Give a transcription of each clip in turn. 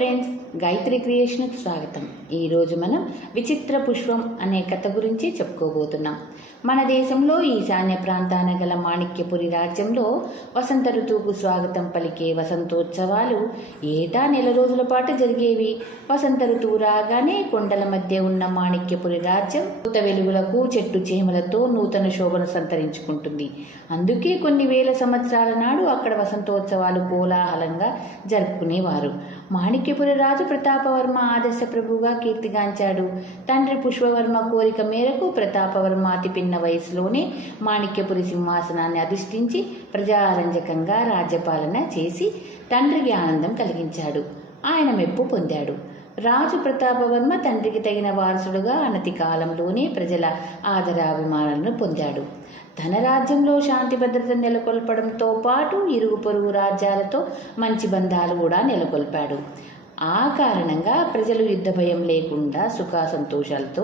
Friends, Gayatri క్రియేషన్కి స్వాగతం. ఈరోజు మనం విచిత్ర పుష్పం అనే కథ గురించి చెప్పుకోబోతున్నాం. మన దేశంలో ఈశాన్య ప్రాంతాన గల మాణిక్యపురి రాజ్యంలో వసంత ఋతువుకు స్వాగతం పలికే వసంతోత్సవాలు ఏటా నెల రోజుల పాటు జరిగేవి. వసంత ఋతువు రాగానే కొండల మధ్య ఉన్న మాణిక్యపురి రాజ్యం కొత్త వెలుగులకు చెట్టు చేమలతో నూతన శోభను సంతరించుకుంటుంది. అందుకే కొన్ని వేల సంవత్సరాల నాడు అక్కడ వసంతోత్సవాలు కోలాహలంగా జరుపుకునేవారు. మాణిక్యపురి రాజు ప్రతాపవర్మ ఆదర్శ ప్రభువుగా కీర్తిగాంచాడు. తండ్రి పుష్పవర్మ కోరిక మేరకు ప్రతాపవర్మ అతి పిన్న వయసులోనే మాణిక్యపురి సింహాసనాన్ని అధిష్ఠించి ప్రజారంజకంగా రాజ్యపాలన చేసి తండ్రికి ఆనందం కలిగించాడు. ఆయన మెప్పు పొందాడు. రాజు ప్రతాపవర్మ తండ్రికి తగిన వారసుడుగా అనతి కాలంలోనే ప్రజల ఆదరాభిమానాలను పొందాడు. తన రాజ్యంలో శాంతి భద్రత నెలకొల్పడంతో పాటు ఇరుగు పొరుగు రాజ్యాలతో మంచి బంధాలు కూడా నెలకొల్పాడు. ఆ కారణంగా ప్రజలు యుద్ధ భయం లేకుండా సుఖ సంతోషాలతో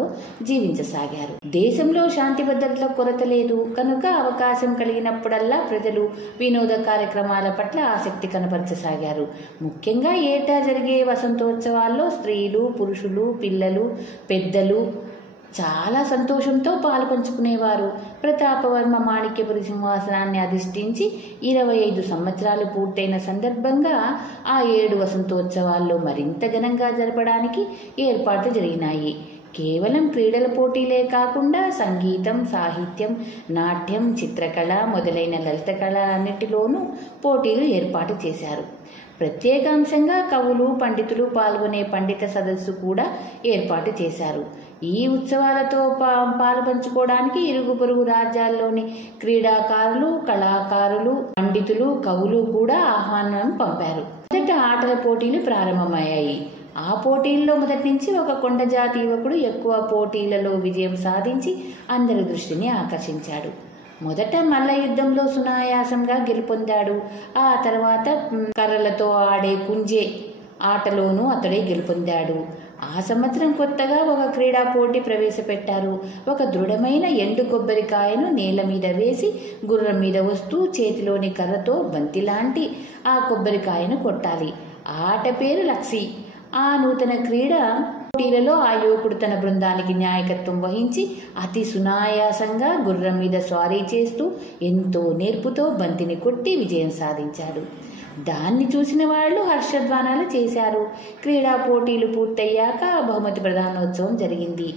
జీవించసాగారు. దేశంలో శాంతి భద్రతల కొరత లేదు కనుక అవకాశం కలిగినప్పుడల్లా ప్రజలు వినోద కార్యక్రమాల పట్ల ఆసక్తి కనపరచసాగారు. ముఖ్యంగా ఏటా జరిగే వసంతోత్సవాల్లో స్త్రీలు, పురుషులు, పిల్లలు, పెద్దలు చాలా సంతోషంతో పాలు పంచుకునేవారు. ప్రతాపవర్మ మాణిక్యపురి సింహాసనాన్ని అధిష్ఠించి 25 సంవత్సరాలు పూర్తయిన సందర్భంగా ఆ 7 వసంతోత్సవాల్లో మరింత ఘనంగా జరపడానికి ఏర్పాట్లు జరిగినాయి. కేవలం క్రీడల పోటీలే కాకుండా సంగీతం, సాహిత్యం, నాట్యం, చిత్రకళ మొదలైన లలిత కళలన్నింటిలోనూ పోటీలు ఏర్పాటు చేశారు. ప్రత్యేకాంశంగా కవులు, పండితులు పాల్గొనే పండిత సదస్సు కూడా ఏర్పాటు చేశారు. ఈ ఉత్సవాలతో పాలు పంచుకోవడానికి ఇరుగు పొరుగు రాజ్యాల్లోని క్రీడాకారులు, కళాకారులు, పండితులు, కవులు కూడా ఆహ్వానం పంపారు. మొదట ఆటల పోటీలు ప్రారంభమయ్యాయి. ఆ పోటీల్లో మొదటి నుంచి ఒక కొండ జాతి యువకుడు ఎక్కువ పోటీలలో విజయం సాధించి అందరి దృష్టిని ఆకర్షించాడు. మొదట మల్ల యుద్ధంలో సునాయాసంగా గెలుపొందాడు. ఆ తర్వాత కర్రలతో ఆడే కుంజే ఆటలోనూ అతడే గెలుపొందాడు. ఆ సంవత్సరం కొత్తగా ఒక క్రీడా పోటీ ప్రవేశపెట్టారు. ఒక దృఢమైన ఎండు కొబ్బరికాయను నేల మీద వేసి గుర్రం మీద వస్తూ చేతిలోని కర్రతో బంతిలాంటి ఆ కొబ్బరికాయను కొట్టాలి. ఆట పేరు లక్సీ. ఆ నూతన క్రీడ పోటీలలో ఆ యువకుడు తన బృందానికి నాయకత్వం వహించి అతి సునాయాసంగా గుర్రం మీద స్వారీ చేస్తూ ఎంతో నేర్పుతో బంతిని కొట్టి విజయం సాధించాడు. దాన్ని చూసిన వాళ్ళు హర్షధ్వానాలు చేశారు. క్రీడా పోటీలు పూర్తయ్యాక బహుమతి ప్రదానోత్సవం జరిగింది.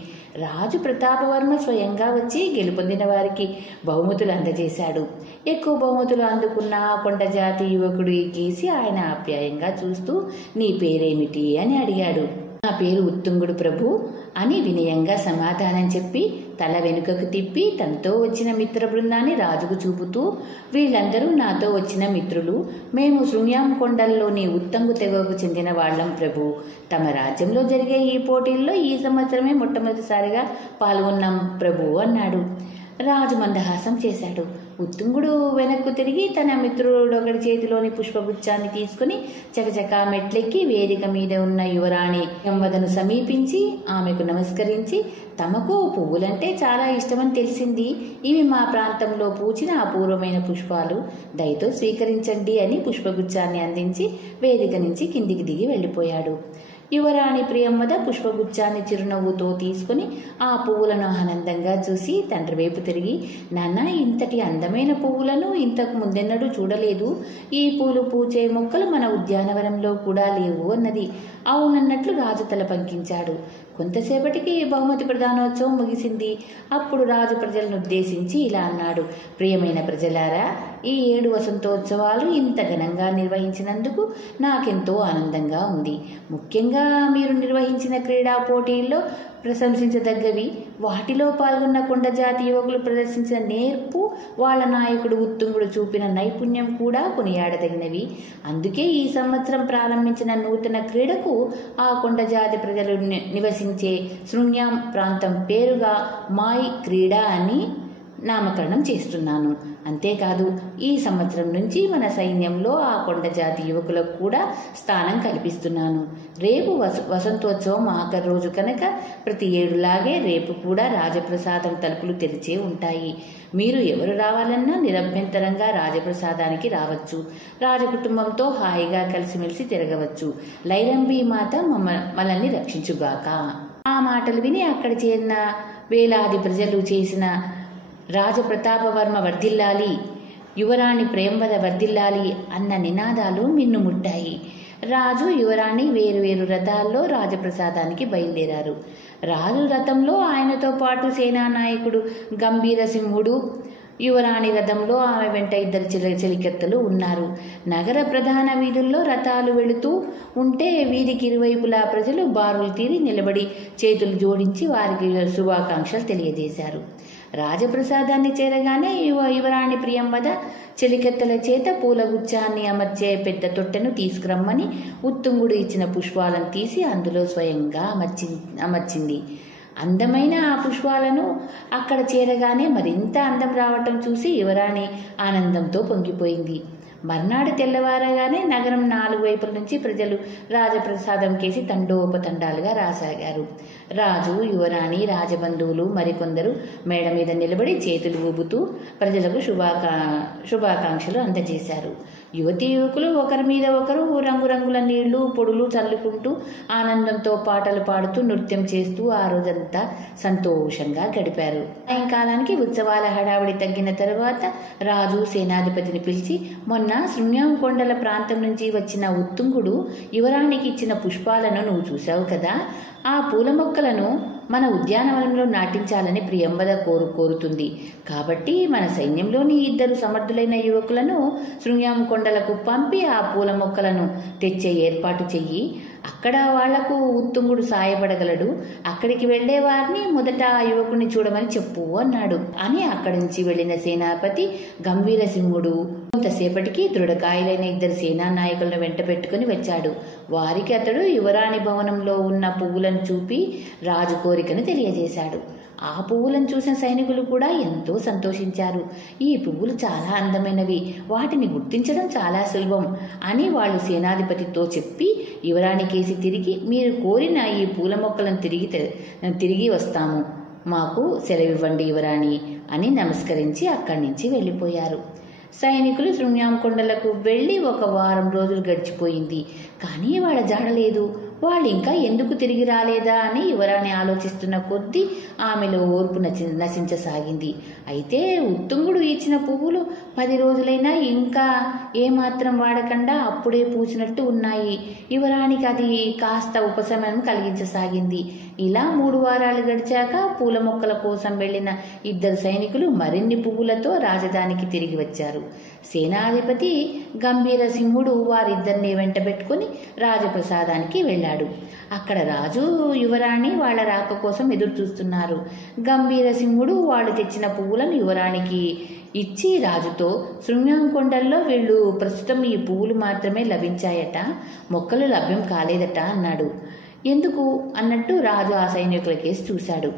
రాజు ప్రతాపవర్మ స్వయంగా వచ్చి గెలుపొందిన వారికి బహుమతులు అందజేశాడు. ఎక్కువ బహుమతులు అందుకున్న కొండ జాతి యువకుడు కేసి ఆయన ఆప్యాయంగా చూస్తూ, నీ పేరేమిటి అని అడిగాడు. నా పేరు ఉత్తుంగుడు ప్రభు అని వినయంగా సమాధానం చెప్పి తల వెనుకకు తిప్పి తనతో వచ్చిన మిత్ర బృందాన్ని రాజుకు చూపుతూ, వీళ్ళందరూ నాతో వచ్చిన మిత్రులు. మేము శృంగ్యాం కొండల్లోని ఉత్తంగు తెగకు చెందిన వాళ్ళం ప్రభు. తమ రాజ్యంలో జరిగే ఈ పోటీల్లో ఈ సంవత్సరమే మొట్టమొదటిసారిగా పాల్గొన్నాం ప్రభు అన్నాడు. రాజు మందహాసం చేశాడు. ఉత్తుంగుడు వెనక్కు తిరిగి తన మిత్రుడొకడి చేతిలోని పుష్పగుచ్చాన్ని తీసుకుని చకచకా మెట్లెక్కి వేదిక మీద ఉన్న యువరాణి యమవదను సమీపించి ఆమెకు నమస్కరించి, తమకు పువ్వులంటే చాలా ఇష్టమని తెలిసింది. ఇవి మా ప్రాంతంలో పూచిన అపూర్వమైన పుష్పాలు, దయతో స్వీకరించండి అని పుష్పగుచ్చాన్ని అందించి వేదిక నుంచి కిందికి దిగి వెళ్ళిపోయాడు. యువరాణి ప్రియమ్మద పుష్పగుచ్చాన్ని చిరునవ్వుతో తీసుకుని ఆ పువ్వులను ఆనందంగా చూసి తండ్రి వైపు తిరిగి, నాన్న, ఇంతటి అందమైన పువ్వులను ఇంతకు ముందెన్నడూ చూడలేదు. ఈ పూలు పూచే మొక్కలు మన ఉద్యానవనంలో కూడా లేవు అన్నది. అవునన్నట్లు రాజు తల పంకించాడు. కొంతసేపటికి బహుమతి ప్రదానోత్సవం ముగిసింది. అప్పుడు రాజు ప్రజలను ఉద్దేశించి ఇలా అన్నాడు. ప్రియమైన ప్రజలారా, ఈ 7 వసంతోత్సవాలు ఇంత ఘనంగా నిర్వహించినందుకు నాకెంతో ఆనందంగా ఉంది. ముఖ్యంగా మీరు నిర్వహించిన క్రీడా పోటీల్లో ప్రశంసించదగ్గవి. వాటిలో పాల్గొన్న కొండ జాతి యువకులు ప్రదర్శించిన నేర్పు, వాళ్ళ నాయకుడు ఉత్తుంగుడు చూపిన నైపుణ్యం కూడా కొనియాడదగినవి. అందుకే ఈ సంవత్సరం ప్రారంభించిన నూతన క్రీడకు ఆ కొండ జాతి ప్రజలు నివసించే శృంగ్యాం ప్రాంతం పేరుగా మాయ్ క్రీడా అని నామకరణం చేస్తున్నాను. అంతేకాదు ఈ సంవత్సరం నుంచి మన సైన్యంలో ఆ కొండ జాతి యువకులకు కూడా స్థానం కల్పిస్తున్నాను. రేపు వసంతోత్సవం ఆఖరి రోజు కనుక ప్రతి ఏడులాగే రేపు కూడా రాజప్రసాదం తలుపులు తెరిచే ఉంటాయి. మీరు ఎవరు రావాలన్నా నిరభ్యంతరంగా రాజప్రసాదానికి రావచ్చు. రాజకుటుంబంతో హాయిగా కలిసిమెలిసి తిరగవచ్చు. లైరంబి మాత మనల్ని రక్షించుగాక. ఆ మాటలు విని అక్కడ చేరిన వేలాది ప్రజలు చేసిన రాజప్రతాపవర్మ వర్ధిల్లాలి, యువరాణి ప్రేమవద వర్ధిల్లాలి అన్న నినాదాలు మిన్నుముట్టాయి. రాజు యువరాణి వేరువేరు రథాల్లో రాజప్రసాదానికి బయలుదేరారు. రాజు రథంలో ఆయనతో పాటు సేనానాయకుడు గంభీరసింహుడు, యువరాణి రథంలో ఆమె వెంట ఇద్దరు చెలికత్తెలు ఉన్నారు. నగర ప్రధాన వీధుల్లో రథాలు వెళుతూ ఉంటే వీధికి ఇరువైపులా ప్రజలు బారులు తీరి నిలబడి చేతులు జోడించి వారికి శుభాకాంక్షలు తెలియజేశారు. రాజప్రసాదాన్ని చేరగానే యువరాణి ప్రియంవద చెలికత్తెల చేత పూలగుచ్చాన్ని అమర్చే పెద్ద తొట్టెను తీసుకురమ్మని ఉత్తుంగుడు ఇచ్చిన పుష్పాలను తీసి అందులో స్వయంగా అమర్చింది. అందమైన ఆ పుష్పాలను అక్కడ చేరగానే మరింత అందం రావటం చూసి యువరాణి ఆనందంతో పొంగిపోయింది. మర్నాడు తెల్లవారగానే నగరం 4 వైపుల నుంచి ప్రజలు రాజప్రసాదం కేసి తండోపతండాలుగా రాసాగారు. రాజు, యువరాణి, రాజబంధువులు మరికొందరు మేడ మీద నిలబడి చేతులు ఊపుతూ ప్రజలకు శుభాకాంక్షలు అందజేశారు. యువతీ యువకులు ఒకరి మీద ఒకరు రంగురంగుల నీళ్లు పొడులు చల్లుకుంటూ ఆనందంతో పాటలు పాడుతూ నృత్యం చేస్తూ ఆ రోజంతా సంతోషంగా గడిపారు. సాయంకాలానికి ఉత్సవాల హడావిడి తగ్గిన తరువాత రాజు సేనాధిపతిని పిలిచి, మొన్న శృంగం కొండల ప్రాంతం నుంచి వచ్చిన ఉత్తుంగుడు యువరానికి ఇచ్చిన పుష్పాలను నువ్వు చూశావు కదా, ఆ పూల మొక్కలను మన ఉద్యానవనంలో నాటించాలని ప్రియంవద కోరుతుంది. కాబట్టి మన సైన్యంలోని 2 సమర్థులైన యువకులను శృంగం కొండలకు పంపి ఆ పూల మొక్కలను తెచ్చే ఏర్పాటు చెయ్యి. అక్కడ వాళ్లకు ఉత్తుంగుడు సాయపడగలడు. అక్కడికి వెళ్లే వారిని మొదట ఆ యువకుని చూడమని చెప్పు అన్నాడు. అని అక్కడి నుంచి వెళ్లిన సేనాపతి గంభీరసింహుడు కొంతసేపటికి దృఢకాయలైన 2 సేనా నాయకులను వెంట పెట్టుకుని వచ్చాడు. వారికి అతడు యువరాణి భవనంలో ఉన్న పువ్వులను చూపి రాజు కోరికను తెలియజేశాడు. ఆ పువ్వులను చూసిన సైనికులు కూడా ఎంతో సంతోషించారు. ఈ పువ్వులు చాలా అందమైనవి, వాటిని గుర్తించడం చాలా సులభం అని వాళ్ళు సేనాధిపతితో చెప్పి యువరాణి కేసి తిరిగి, మీరు కోరిన ఈ పూల మొక్కలను తిరిగి వస్తాము, మాకు సెలవివ్వండి యువరాణి అని నమస్కరించి అక్కడి నుంచి వెళ్ళిపోయారు. సైనికులు శృంగం కొండలకు వెళ్లి 1 వారం రోజులు గడిచిపోయింది. కానీ వాళ్ళ జాడలేదు. వాళ్ళు ఇంకా ఎందుకు తిరిగి రాలేదా అని యువరాణి ఆలోచిస్తున్న కొద్దీ ఆమెలో ఓర్పు నశించసాగింది. అయితే ఉత్తుంగుడు ఇచ్చిన పువ్వులు 10 రోజులైనా ఇంకా ఏమాత్రం వాడకుండా అప్పుడే పూసినట్టు ఉన్నాయి. యువరాణికి అది కాస్త ఉపశమనం కలిగించసాగింది. ఇలా 3 వారాలు గడిచాక పూల మొక్కల కోసం వెళ్లిన 2 సైనికులు మరిన్ని పువ్వులతో రాజధానికి తిరిగి వచ్చారు. సేనాధిపతి గంభీరసింహుడు వారిద్దరిని వెంట పెట్టుకుని రాజప్రసాదానికి వెళ్ళాడు. అక్కడ రాజు, యువరాణి వాళ్ల రాక కోసం ఎదురు చూస్తున్నారు. గంభీరసింహుడు వాళ్ళు తెచ్చిన పువ్వులను యువరాణికి ఇచ్చి రాజుతో, శృంగం కొండల్లో వీళ్ళు ప్రస్తుతం ఈ పువ్వులు మాత్రమే లభించాయట, మొక్కలు లభ్యం కాలేదట అన్నాడు. ఎందుకు అన్నట్టు రాజు ఆ సైనికుల కేసి చూశాడు.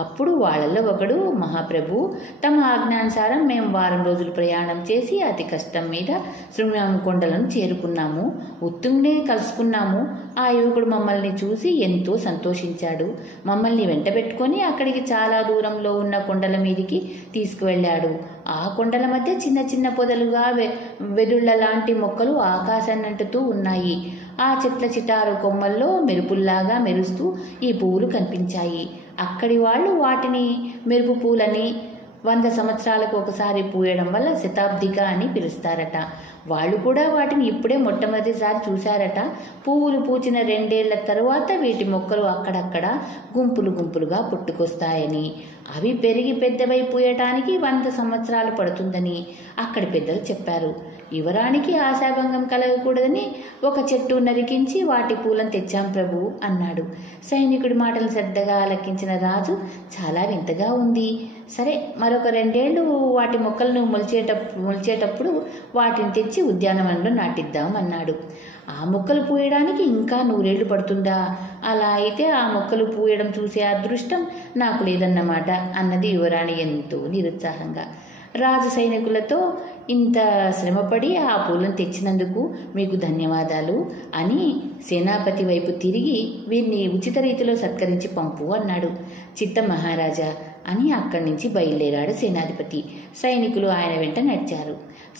అప్పుడు వాళ్లలో ఒకడు, మహాప్రభు, తమ ఆజ్ఞానుసారం మేము 1 వారం రోజులు ప్రయాణం చేసి అతి కష్టం మీద శృంగం కొండలను చేరుకున్నాము. ఉత్తుంగునే కలుసుకున్నాము. ఆ యువకుడు మమ్మల్ని చూసి ఎంతో సంతోషించాడు. మమ్మల్ని వెంట పెట్టుకొని అక్కడికి చాలా దూరంలో ఉన్న కొండల మీదికి తీసుకువెళ్ళాడు. ఆ కొండల మధ్య చిన్న చిన్న పొదలుగా వెదుళ్ల లాంటి మొక్కలు ఆకాశాన్ని అంటుతూ ఉన్నాయి. ఆ చెట్ల చిటారు కొమ్మల్లో మెరుపుల్లాగా మెరుస్తూ ఈ పువ్వులు కనిపించాయి. అక్కడి వాళ్ళు వాటిని మెరుపు పూలని 100 సంవత్సరాలకు ఒకసారి పూయడం వల్ల శతాబ్దిక అని పిలుస్తారట. వాళ్ళు కూడా వాటిని ఇప్పుడే మొట్టమొదటిసారి చూశారట. పువ్వులు పూచిన 2 ఏళ్ల తరువాత వీటి మొక్కలు అక్కడక్కడ గుంపులు గుంపులుగా పుట్టుకొస్తాయని, అవి పెరిగి పెద్దవై పూయటానికి 100 సంవత్సరాలు పడుతుందని అక్కడి పెద్దలు చెప్పారు. యువరానికి ఆశాభంగం కలగకూడదని ఒక చెట్టు నరికించి వాటి పూలను తెచ్చాం ప్రభు అన్నాడు. సైనికుడి మాటలు శ్రద్ధగా ఆలకించిన రాజు చాలా వింతగా ఉంది. సరే, మరొక 2 ఏళ్ళు వాటి మొక్కలను మొలిచేటప్పుడు వాటిని తెచ్చి ఉద్యానవనంలో నాటిద్దాం అన్నాడు. ఆ మొక్కలు పూయడానికి ఇంకా 100 ఏళ్ళు పడుతుందా? అలా అయితే ఆ మొక్కలు పూయడం చూసే అదృష్టం నాకు లేదన్నమాట అన్నది యువరాణి ఎంతో నిరుత్సాహంగా. రాజు సైనికులతో, ఇంత శ్రమపడి ఆ పూలను తెచ్చినందుకు మీకు ధన్యవాదాలు అని సేనాపతి వైపు తిరిగి వీరిని ఉచిత రీతిలో సత్కరించి పంపు అన్నాడు. చిత్తం మహారాజా అని అక్కడి నుంచి బయలుదేరాడు సేనాధిపతి. సైనికులు ఆయన వెంట నడిచారు.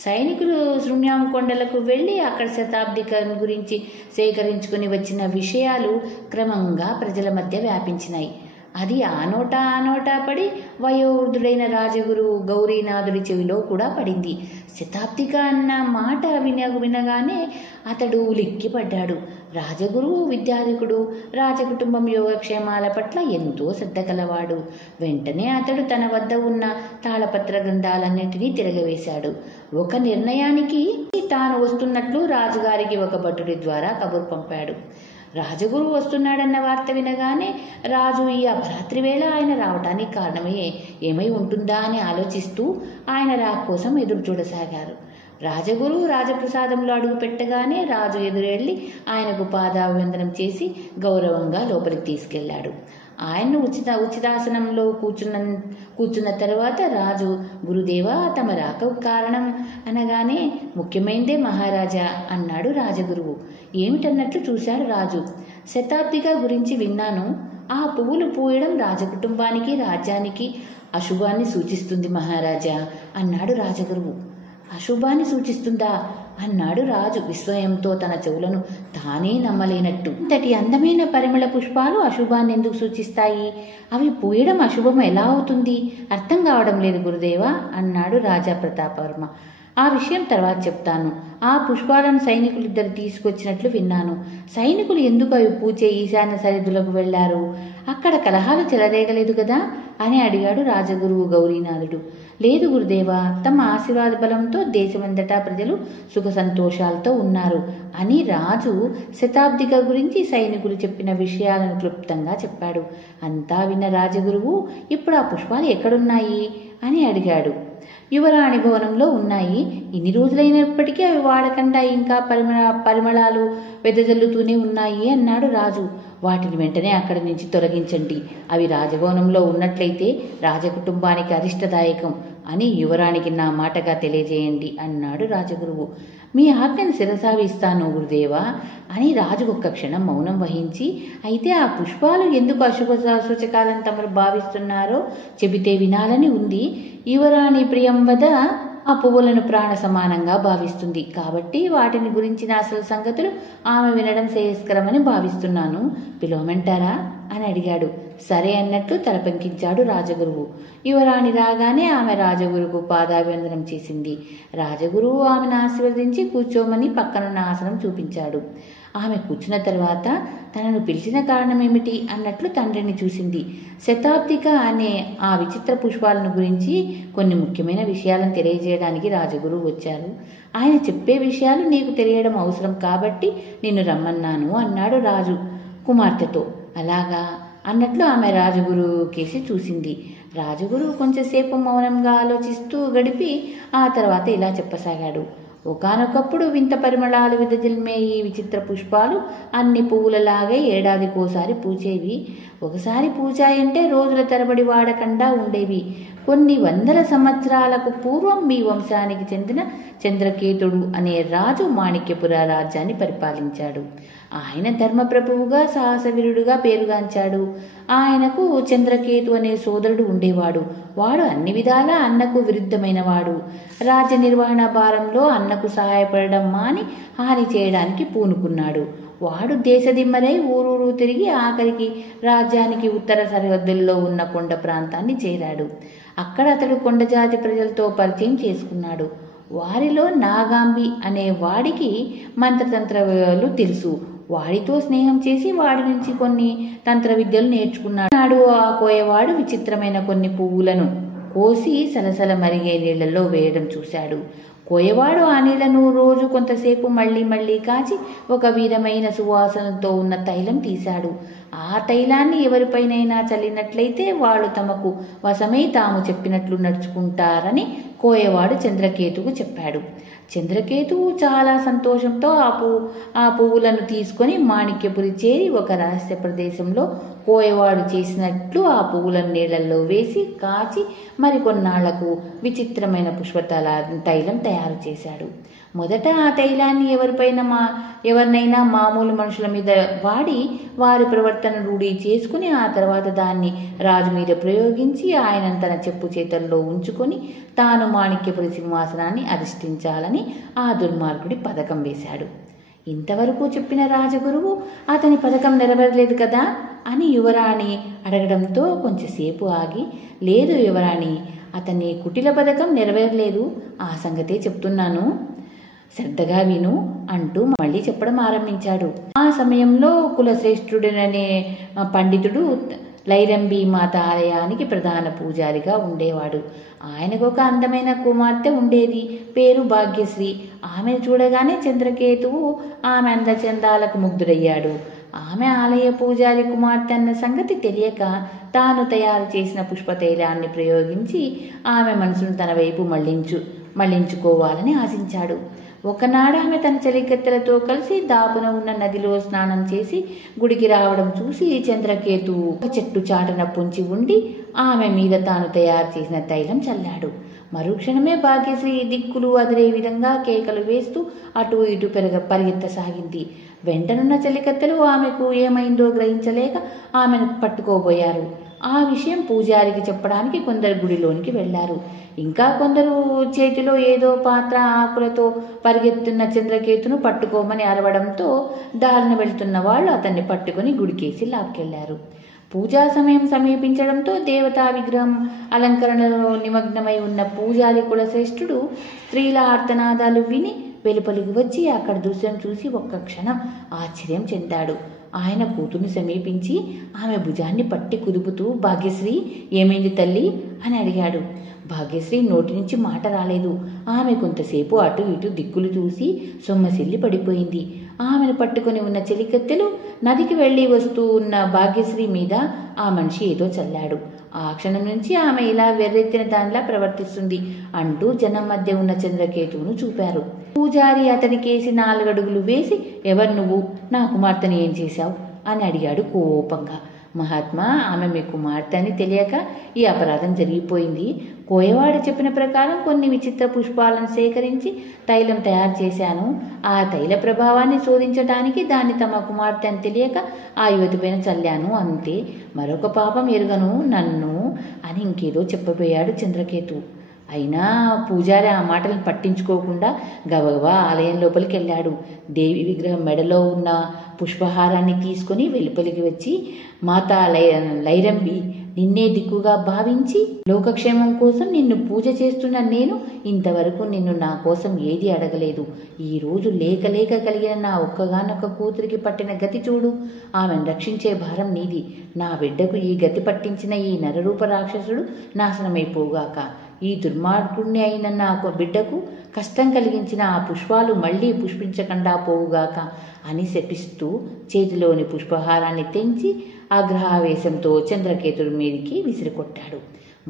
సైనికులు శృంగాం కొండలకు వెళ్ళి అక్కడ శతాబ్దికం గురించి సేకరించుకుని వచ్చిన విషయాలు క్రమంగా ప్రజల మధ్య వ్యాపించినాయి. అది ఆ నోటా పడి వయోవృద్ధుడైన రాజగురు గౌరీనాథుడి చెవిలో కూడా పడింది. శతాబ్దిక అన్న మాట వినగానే అతడు ఉలిక్కిపడ్డాడు. రాజగురువు విద్యాధికుడు, రాజకుటుంబం యోగక్షేమాల పట్ల ఎంతో శ్రద్ధ కలవాడు. వెంటనే అతడు తన వద్ద ఉన్న తాళపత్ర గ్రంథాలన్నింటినీ తిరగవేశాడు. ఒక నిర్ణయానికి తాను వస్తున్నట్లు రాజుగారికి ఒక భటుడి ద్వారా కబురు పంపాడు. రాజగురువు వస్తున్నాడన్న వార్త వినగానే రాజు ఈ అపరాత్రి వేళ ఆయన రావటానికి కారణమే ఏమై ఉంటుందా అని ఆలోచిస్తూ ఆయన రాక కోసం ఎదురు చూడసాగారు. రాజగురువు రాజప్రసాదంలో అడుగు పెట్టగానే రాజు ఎదురెళ్ళి ఆయనకు పాదాభివందనం చేసి గౌరవంగా లోపలికి తీసుకెళ్లాడు. ఆయన్ను ఉచితాసనంలో కూర్చున్న తర్వాత రాజు, గురుదేవా, తమ రాక కారణం అనగానే, ముఖ్యమైనదే మహారాజా అన్నాడు రాజగురువు. ఏమిటన్నట్లు చూశాడు రాజు. శతాబ్దిక గురించి విన్నాను. ఆ పువ్వులు పూయడం రాజకుటుంబానికి, రాజ్యానికి అశుభాన్ని సూచిస్తుంది మహారాజా అన్నాడు రాజగురువు. అశుభాన్ని సూచిస్తుందా అన్నాడు రాజు విస్మయంతో తన చెవులను తానే నమ్మలేనట్టు. ఇంతటి అందమైన పరిమళ పుష్పాలు అశుభాన్ని ఎందుకు సూచిస్తాయి? అవి పూయడం అశుభం ఎలా అవుతుంది? అర్థం కావడం లేదు గురుదేవా అన్నాడు రాజా ప్రతాపవర్మ. ఆ విషయం తర్వాత చెప్తాను. ఆ పుష్పాలను సైనికులిద్దరు తీసుకొచ్చినట్లు విన్నాను. సైనికులు ఎందుకు అవి పూచే ఈశాన్య సరిహద్దులకు వెళ్లారు? అక్కడ కలహాలు చెలరేగలేదు కదా అని అడిగాడు రాజగురువు గౌరీనాథుడు. లేదు గురుదేవా, తమ ఆశీర్వాద బలంతో దేశమంతటా ప్రజలు సుఖ సంతోషాలతో ఉన్నారు అని రాజు శతాబ్దిక గురించి సైనికులు చెప్పిన విషయాలను క్లుప్తంగా చెప్పాడు. అంతా విన్న రాజగురువు, ఇప్పుడు ఆ పుష్పాలు ఎక్కడున్నాయి అని అడిగాడు. యువరాణి భవనంలో ఉన్నాయి. ఇన్ని రోజులైనప్పటికీ అవి వాడకుండా ఇంకా పరిమళాలు వెదజల్లుతూనే ఉన్నాయి అన్నాడు రాజు. వాటిని వెంటనే అక్కడి నుంచి తొలగించండి. అవి రాజభవనంలో ఉన్నట్లయితే రాజకుటుంబానికి అరిష్టదాయకం అని యువరాణికి నా మాటగా తెలియజేయండి అన్నాడు రాజగురువు. మీ ఆజ్ఞను శిరసావిస్తాను గురుదేవా అని రాజు ఒక్క క్షణం మౌనం వహించి, అయితే ఆ పుష్పాలు ఎందుకు అశుభ సూచకాలను తమరు భావిస్తున్నారో చెబితే వినాలని ఉంది. యువరాణి ప్రియంవద ఆ పువ్వులను ప్రాణ సమానంగా భావిస్తుంది కాబట్టి వాటిని గురించిన అసలు సంగతులు ఆమె వినడం శ్రేయస్కరమని భావిస్తున్నాను. పిలవమంటారా అని అడిగాడు. సరే అన్నట్లు తలపంకించాడు రాజగురువు. యువరాణి రాగానే ఆమె రాజగురువుకు పాదాభివందనం చేసింది. రాజగురువు ఆమెను ఆశీర్వదించి కూర్చోమని పక్కనున్న ఆసనం చూపించాడు. ఆమె కూర్చున్న తర్వాత తనను పిలిచిన కారణమేమిటి అన్నట్లు తండ్రిని చూసింది. శతాబ్దిక అనే ఆ విచిత్ర పుష్పాలను గురించి కొన్ని ముఖ్యమైన విషయాలను తెలియజేయడానికి రాజగురువు వచ్చారు. ఆయన చెప్పే విషయాలు నీకు తెలియడం అవసరం కాబట్టి నిన్ను రమ్మన్నాను అన్నాడు రాజు కుమార్తెతో. అలాగా అన్నట్లు ఆమె రాజగురువు కేసి చూసింది. రాజగురువు కొంచెంసేపు మౌనంగా ఆలోచిస్తూ గడిపి ఆ తర్వాత ఇలా చెప్పసాగాడు. ఒకానొకప్పుడు వింత పరిమళాలు విదజల్మే ఈ విచిత్ర పుష్పాలు అన్ని పువ్వులలాగే ఏడాదికోసారి పూచేవి. ఒకసారి పూచాయంటే రోజుల తరబడి వాడకుండా ఉండేవి. కొన్ని వందల సంవత్సరాలకు పూర్వం మీ వంశానికి చెందిన చంద్రకేతుడు అనే రాజు మాణిక్యపుర రాజ్యాన్ని పరిపాలించాడు. ఆయన ధర్మప్రభువుగా సాహసవీరుడుగా పేరుగాంచాడు. ఆయనకు చంద్రకేతు అనే సోదరుడు ఉండేవాడు. వాడు అన్ని విధాలా అన్నకు విరుద్ధమైన వాడు. రాజ్య నిర్వహణ భారంలో అన్నకు సహాయపడడం మాని హాని చేయడానికి పూనుకున్నాడు. వాడు దేశదిమ్మరై ఊరూరు తిరిగి ఆఖరికి రాజ్యానికి ఉత్తర సరిహద్దుల్లో ఉన్న కొండ ప్రాంతాన్ని చేరాడు. అక్కడ అతడు కొండజాతి ప్రజలతో పరిచయం చేసుకున్నాడు. వారిలో నాగాంబి అనే వాడికి మంత్రతంత్రాలు తెలుసు. వాడితో స్నేహం చేసి వాడి నుంచి కొన్ని తంత్ర విద్యలు నేర్చుకున్నాడు. ఆ కోయవాడు విచిత్రమైన కొన్ని పువ్వులను కోసి సలసల మరిగే నీళ్లలో వేయడం చూశాడు. కోయవాడు ఆ నీళ్లను రోజు కొంతసేపు మళ్ళీ మళ్ళీ కాచి ఒక విధమైన సువాసనతో ఉన్న తైలం తీశాడు. ఆ తైలాన్ని ఎవరిపైనైనా చల్లినట్లయితే వాళ్ళు తమకు వశమై తాము చెప్పినట్లు నడుచుకుంటారని కోయవాడు చంద్రకేతుకు చెప్పాడు. చంద్రకేతువు చాలా సంతోషంతో ఆ పువ్వులను తీసుకొని మాణిక్యపురి చేరి ఒక రహస్య ప్రదేశంలో కోయవాడు చేసినట్లు ఆ పువ్వులను నీళ్లలో వేసి కాచి మరికొన్నాళ్లకు విచిత్రమైన తైలం తయారు చేశాడు. మొదట ఆ తైలాన్ని ఎవరినైనా మామూలు మనుషుల మీద వాడి వారి ప్రవర్తన రూఢి చేసుకుని ఆ తర్వాత దాన్ని రాజు మీద ప్రయోగించి ఆయన తన చెప్పు చేతల్లో ఉంచుకొని తాను మాణిక్యపురి సింహాసనాన్ని అధిష్ఠించాలని ఆ దుర్మార్గుడి పథకం వేశాడు. ఇంతవరకు చెప్పిన రాజగురువు అతని పథకం నెరవేరలేదు కదా అని యువరాణి అడగడంతో కొంచెంసేపు ఆగి, లేదు యువరాణి, అతని కుటిల పథకం నెరవేరలేదు, ఆ సంగతే చెప్తున్నాను, శ్రద్ధగా విను అంటూ మళ్ళీ చెప్పడం ఆరంభించాడు. ఆ సమయంలో కులశ్రేష్ఠుడనే పండితుడు లైరంబి మాత ఆలయానికి ప్రధాన పూజారిగా ఉండేవాడు. ఆయనకు ఒక అందమైన కుమార్తె ఉండేది, పేరు భాగ్యశ్రీ. ఆమెను చూడగానే చంద్రకేతువు ఆమె అందచందాలకు ముగ్ధుడయ్యాడు. ఆమె ఆలయ పూజారి కుమార్తె అన్న సంగతి తెలియక తాను తయారు చేసిన పుష్పతైలాన్ని ప్రయోగించి ఆమె మనసును తన వైపు మళ్లించుకోవాలని ఆశించాడు. ఒకనాడు ఆమె తన చలికత్తెలతో కలిసి దాపున ఉన్న నదిలో స్నానం చేసి గుడికి రావడం చూసి చంద్రకేతు ఒక చెట్టు చాటున పొంచి ఉండి ఆమె మీద తాను తయారు చేసిన తైలం చల్లాడు. మరుక్షణమే భాగ్యశ్రీ దిక్కులు అదిరే విధంగా కేకలు వేస్తూ అటు ఇటు పరిగెత్తసాగింది. వెంటనున్న చలికత్తెలు ఆమెకు ఏమైందో గ్రహించలేక ఆమెను పట్టుకోబోయారు. ఆ విషయం పూజారికి చెప్పడానికి కొందరు గుడిలోనికి వెళ్లారు. ఇంకా కొందరు చేతిలో ఏదో పాత్ర ఆకులతో పరిగెత్తున్న చంద్రకేతును పట్టుకోమని అరవడంతో దారిన వెళ్తున్న వాళ్ళు అతన్ని పట్టుకుని గుడికేసి లాక్కెళ్లారు. పూజా సమయం సమీపించడంతో దేవతా విగ్రహం అలంకరణలో నిమగ్నమై ఉన్న పూజారి కులశ్రేష్ఠుడు స్త్రీల ఆర్తనాదాలు విని వెలుపలికి వచ్చి అక్కడ దృశ్యం చూసి ఒక్క క్షణం ఆశ్చర్యం చెందాడు. ఆయన కూతుర్ని సమీపించి ఆమె భుజాన్ని పట్టి కుదుపుతూ, భాగ్యశ్రీ, ఏమైంది తల్లి అని అడిగాడు. భాగ్యశ్రీ నోటి నుంచి మాట రాలేదు. ఆమె కొంతసేపు అటు ఇటు దిక్కులు చూసి సొమ్మసిల్లి పడిపోయింది. ఆమెను పట్టుకుని ఉన్న చెలికత్తెలు నదికి వెళ్ళి వస్తూ ఉన్న భాగ్యశ్రీ మీద ఆ మనిషి ఏదో చల్లాడు. ఆ క్షణం నుంచి ఆమె ఇలా వెర్రెత్తిన దానిలా ప్రవర్తిస్తుంది అంటూ జనం మధ్య ఉన్న చంద్రకేతువును చూపారు. పూజారి అతనికేసి 4 అడుగులు వేసి, ఎవరు నువ్వు, నా కుమార్తెని ఏం చేశావు అని అడిగాడు కోపంగా. మహాత్మా, ఆమె మీ కుమార్తె అని తెలియక ఈ అపరాధం జరిగిపోయింది. కోయవాడు చెప్పిన ప్రకారం కొన్ని విచిత్ర పుష్పాలను సేకరించి తైలం తయారు చేశాను. ఆ తైల ప్రభావాన్ని శోధించడానికి దాన్ని తమ కుమార్తె అని తెలియక ఆ యువతిపైన చల్లాను, అంతే. మరొక పాపం ఎరుగను నన్ను అని ఇంకేదో చెప్పబోయాడు చంద్రకేతు. అయినా పూజారి ఆ మాటలను పట్టించుకోకుండా గబగబా ఆలయం లోపలికి వెళ్ళాడు. దేవి విగ్రహం మెడలో ఉన్న పుష్పహారాన్ని తీసుకుని వెలుపలికి వచ్చి, మాతా లైరంబి, నిన్నే దిక్కుగా భావించి లోకక్షేమం కోసం నిన్ను పూజ చేస్తున్న నేను ఇంతవరకు నిన్ను నా కోసం ఏది అడగలేదు. ఈరోజు లేక లేక కలిగిన నా ఒక్కగానొక్క కూతురికి పట్టిన గతి చూడు. ఆమెను రక్షించే భారం నీది. నా బిడ్డకు ఈ గతి పట్టించిన ఈ నరరూప రాక్షసుడు నాశనమైపోగాక. ఈ దుర్మార్గుణ్ణి అయిన నా బిడ్డకు కష్టం కలిగించిన ఆ పుష్పాలు మళ్ళీ పుష్పించకుండా పోవుగాక అని శపిస్తూ చేతిలోని పుష్పహారాన్ని తెంచి ఆగ్రహావేశంతో చంద్రకేతుడి మీదికి విసిరికొట్టాడు.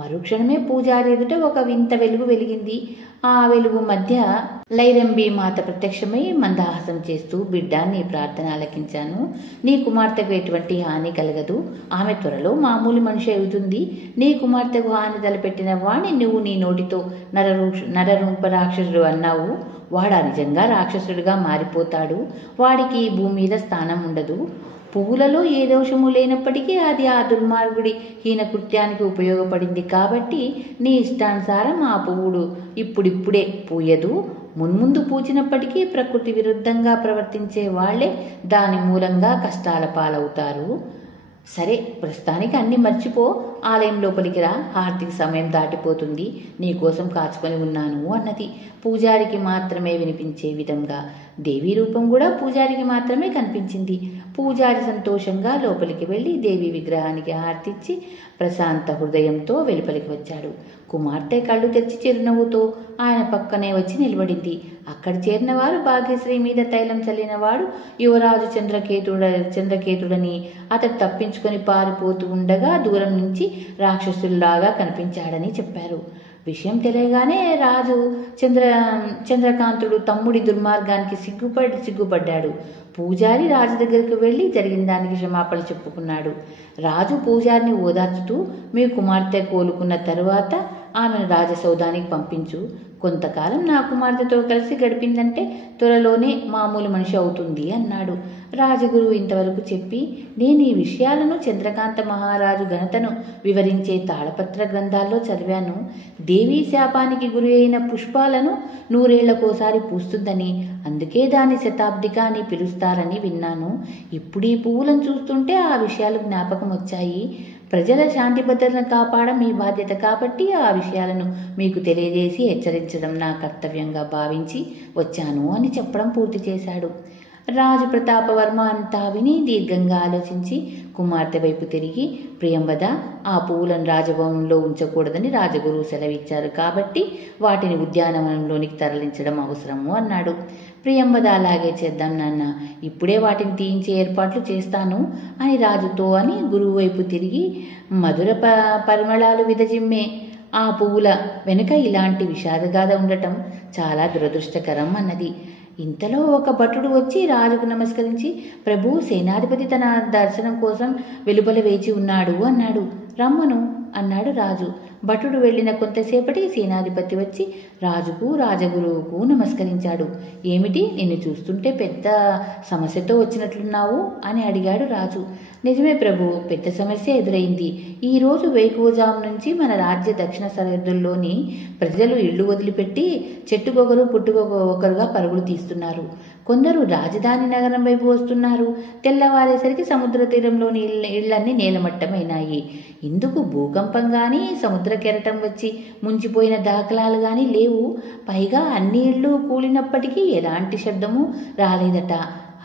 మరుక్షణమే పూజారి ఎదుట ఒక వింత వెలుగు వెలిగింది. ఆ వెలుగు మధ్య లైరంబి మాత ప్రత్యక్షమై మందహాసం చేస్తూ, బిడ్డ, నీ ప్రార్థన ఆలకించాను. నీ కుమార్తెకు ఎటువంటి హాని కలగదు. ఆమె త్వరలో మామూలు మనిషి అవుతుంది. నీ కుమార్తెకు హాని తలపెట్టిన వాణ్ణి నువ్వు నీ నోటితో నరరూప రాక్షసుడు అన్నావు. వాడా నిజంగా రాక్షసుడిగా మారిపోతాడు. వాడికి ఈ భూమి మీద స్థానం ఉండదు. పువ్వులలో ఏ దోషము లేనప్పటికీ అది ఆ దుర్మార్గుడి హీన కృత్యానికి ఉపయోగపడింది కాబట్టి నీ ఇష్టానుసారం ఆ పువ్వుడు ఇప్పుడిప్పుడే పూయదు. మున్ముందు పూచినప్పటికీ ప్రకృతి విరుద్ధంగా ప్రవర్తించే వాళ్లే దాని మూలంగా కష్టాల పాలవుతారు. సరే, ప్రస్తుతానికి అన్ని మర్చిపో, ఆలయం లోపలికి రా, హారతికి సమయం దాటిపోతుంది, నీకోసం కాచుకొని ఉన్నాను అన్నది. పూజారికి మాత్రమే వినిపించే విధంగా దేవి రూపం కూడా పూజారికి మాత్రమే కనిపించింది. పూజారి సంతోషంగా లోపలికి వెళ్ళి దేవి విగ్రహానికి హారతిచ్చి ప్రశాంత హృదయంతో వెలుపలికి వచ్చాడు. కుమార్తె కళ్ళు తెరిచి చిరునవ్వుతో ఆయన పక్కనే వచ్చి నిలబడింది. అక్కడ చేరిన వారు భాగ్యశ్రీ మీద తైలం చల్లినవాడు యువరాజు చంద్రకేతుడని, అతడు తప్పించుకొని పారిపోతూ ఉండగా దూరం నుంచి రాక్షసుల్లాగా కనిపించాడని చెప్పారు. విషయం తెలియగానే రాజు చంద్రకాంతుడు తమ్ముడి దుర్మార్గానికి సిగ్గుపడ్డాడు. పూజారి రాజు దగ్గరికి వెళ్ళి జరిగిన దానికి క్షమాపణ చెప్పుకున్నాడు. రాజు పూజారిని ఓదార్చుతూ, మీ కుమార్తె కోలుకున్న తరువాత ఆమెను రాజసౌధానికి పంపించు. కొంతకాలం నా కుమార్తెతో కలిసి గడిపిందంటే త్వరలోనే మామూలు మనిషి అవుతుంది అన్నాడు. రాజగురు ఇంతవరకు చెప్పి, నేను ఈ విషయాలను చంద్రకాంత మహారాజు ఘనతను వివరించే తాళపత్ర గ్రంథాల్లో చదివాను. దేవీ శాపానికి గురి అయిన పుష్పాలను 100 ఏళ్లకోసారి పూస్తుందని, అందుకే దాని శతాబ్దిక అని పిలుస్తారని విన్నాను. ఇప్పుడు ఈ పువ్వులను చూస్తుంటే ఆ విషయాలు జ్ఞాపకం వచ్చాయి. ప్రజల శాంతి భద్రతను కాపాడడం మీ బాధ్యత కాబట్టి ఆ విషయాలను మీకు తెలియజేసి హెచ్చరించడం నా కర్తవ్యంగా భావించి వచ్చాను అని చెప్పడం పూర్తి చేశాడు. రాజు ప్రతాపవర్మ అంతా విని దీర్ఘంగా ఆలోచించి కుమార్తె వైపు తిరిగి, ప్రియంవద, ఆ పువ్వులను రాజభవనంలో ఉంచకూడదని రాజగురువు సెలవిచ్చారు కాబట్టి వాటిని ఉద్యానవనంలోనికి తరలించడం అవసరము అన్నాడు. ప్రియంవద, అలాగే చేద్దాం నాన్న, ఇప్పుడే వాటిని తీయించే ఏర్పాట్లు చేస్తాను అని రాజుతో అని గురువు వైపు తిరిగి, మధుర పరిమళాలు విదజిమ్మే ఆ పువ్వుల వెనుక ఇలాంటి విషాదగాథ ఉండటం చాలా దురదృష్టకరం అన్నది. ఇంతలో ఒక భటుడు వచ్చి రాజుకు నమస్కరించి, ప్రభు, సేనాధిపతి తన దర్శనం కోసం వెలుపల వేచి ఉన్నాడు అన్నాడు. రమ్మను అన్నాడు రాజు. భటుడు వెళ్ళిన కొంతసేపటి సేనాధిపతి వచ్చి రాజుకు రాజగురువుకు నమస్కరించాడు. ఏమిటి, నిన్ను చూస్తుంటే పెద్ద సమస్యతో వచ్చినట్లున్నావు అని అడిగాడు రాజు. నిజమే ప్రభు, పెద్ద సమస్య ఎదురైంది. ఈరోజు వేకువజాము నుంచి మన రాజ్య దక్షిణ సరిహద్దుల్లోని ప్రజలు ఇళ్లు వదిలిపెట్టి చెట్టుకొకరు పుట్టుకొకరుగా పరుగులు తీస్తున్నారు. కొందరు రాజధాని నగరం వైపు వస్తున్నారు. తెల్లవారేసరికి సముద్ర తీరంలోని ఇళ్లన్నీ నేలమట్టమైనాయి. ఇందుకు భూకంపం కానీ సముద్ర కెరటం వచ్చి ముంచిపోయిన దాఖలాలు కానీ లేవు. పైగా అన్ని ఇళ్ళు కూలినప్పటికీ ఎలాంటి శబ్దము రాలేదట.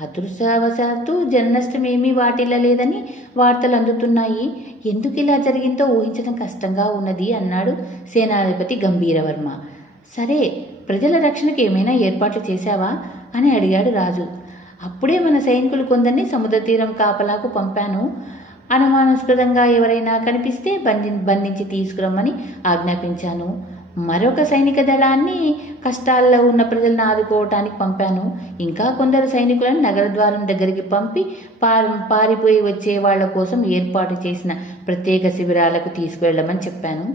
అదృష్టవశాత్తు జననష్టమేమీ వాటిల్లలేదని వార్తలు అందుతున్నాయి. ఎందుకు ఇలా జరిగిందో ఊహించడం కష్టంగా ఉన్నది అన్నాడు సేనాధిపతి గంభీరవర్మ. సరే, ప్రజల రక్షణకు ఏమైనా ఏర్పాట్లు చేశావా అని అడిగాడు రాజు. అప్పుడే మన సైనికులు కొందరిని సముద్ర తీరం కాపలాకు పంపాను. అనుమానాస్పదంగా ఎవరైనా కనిపిస్తే బంధించి తీసుకురమ్మని ఆజ్ఞాపించాను. మరొక సైనిక దళాన్ని కష్టాల్లో ఉన్న ప్రజలను ఆదుకోవటానికి పంపాను. ఇంకా కొందరు సైనికులను నగర ద్వారం దగ్గరికి పంపి పారిపోయి వచ్చే వాళ్ల కోసం ఏర్పాటు చేసిన ప్రత్యేక శిబిరాలకు తీసుకువెళ్లమని చెప్పాను.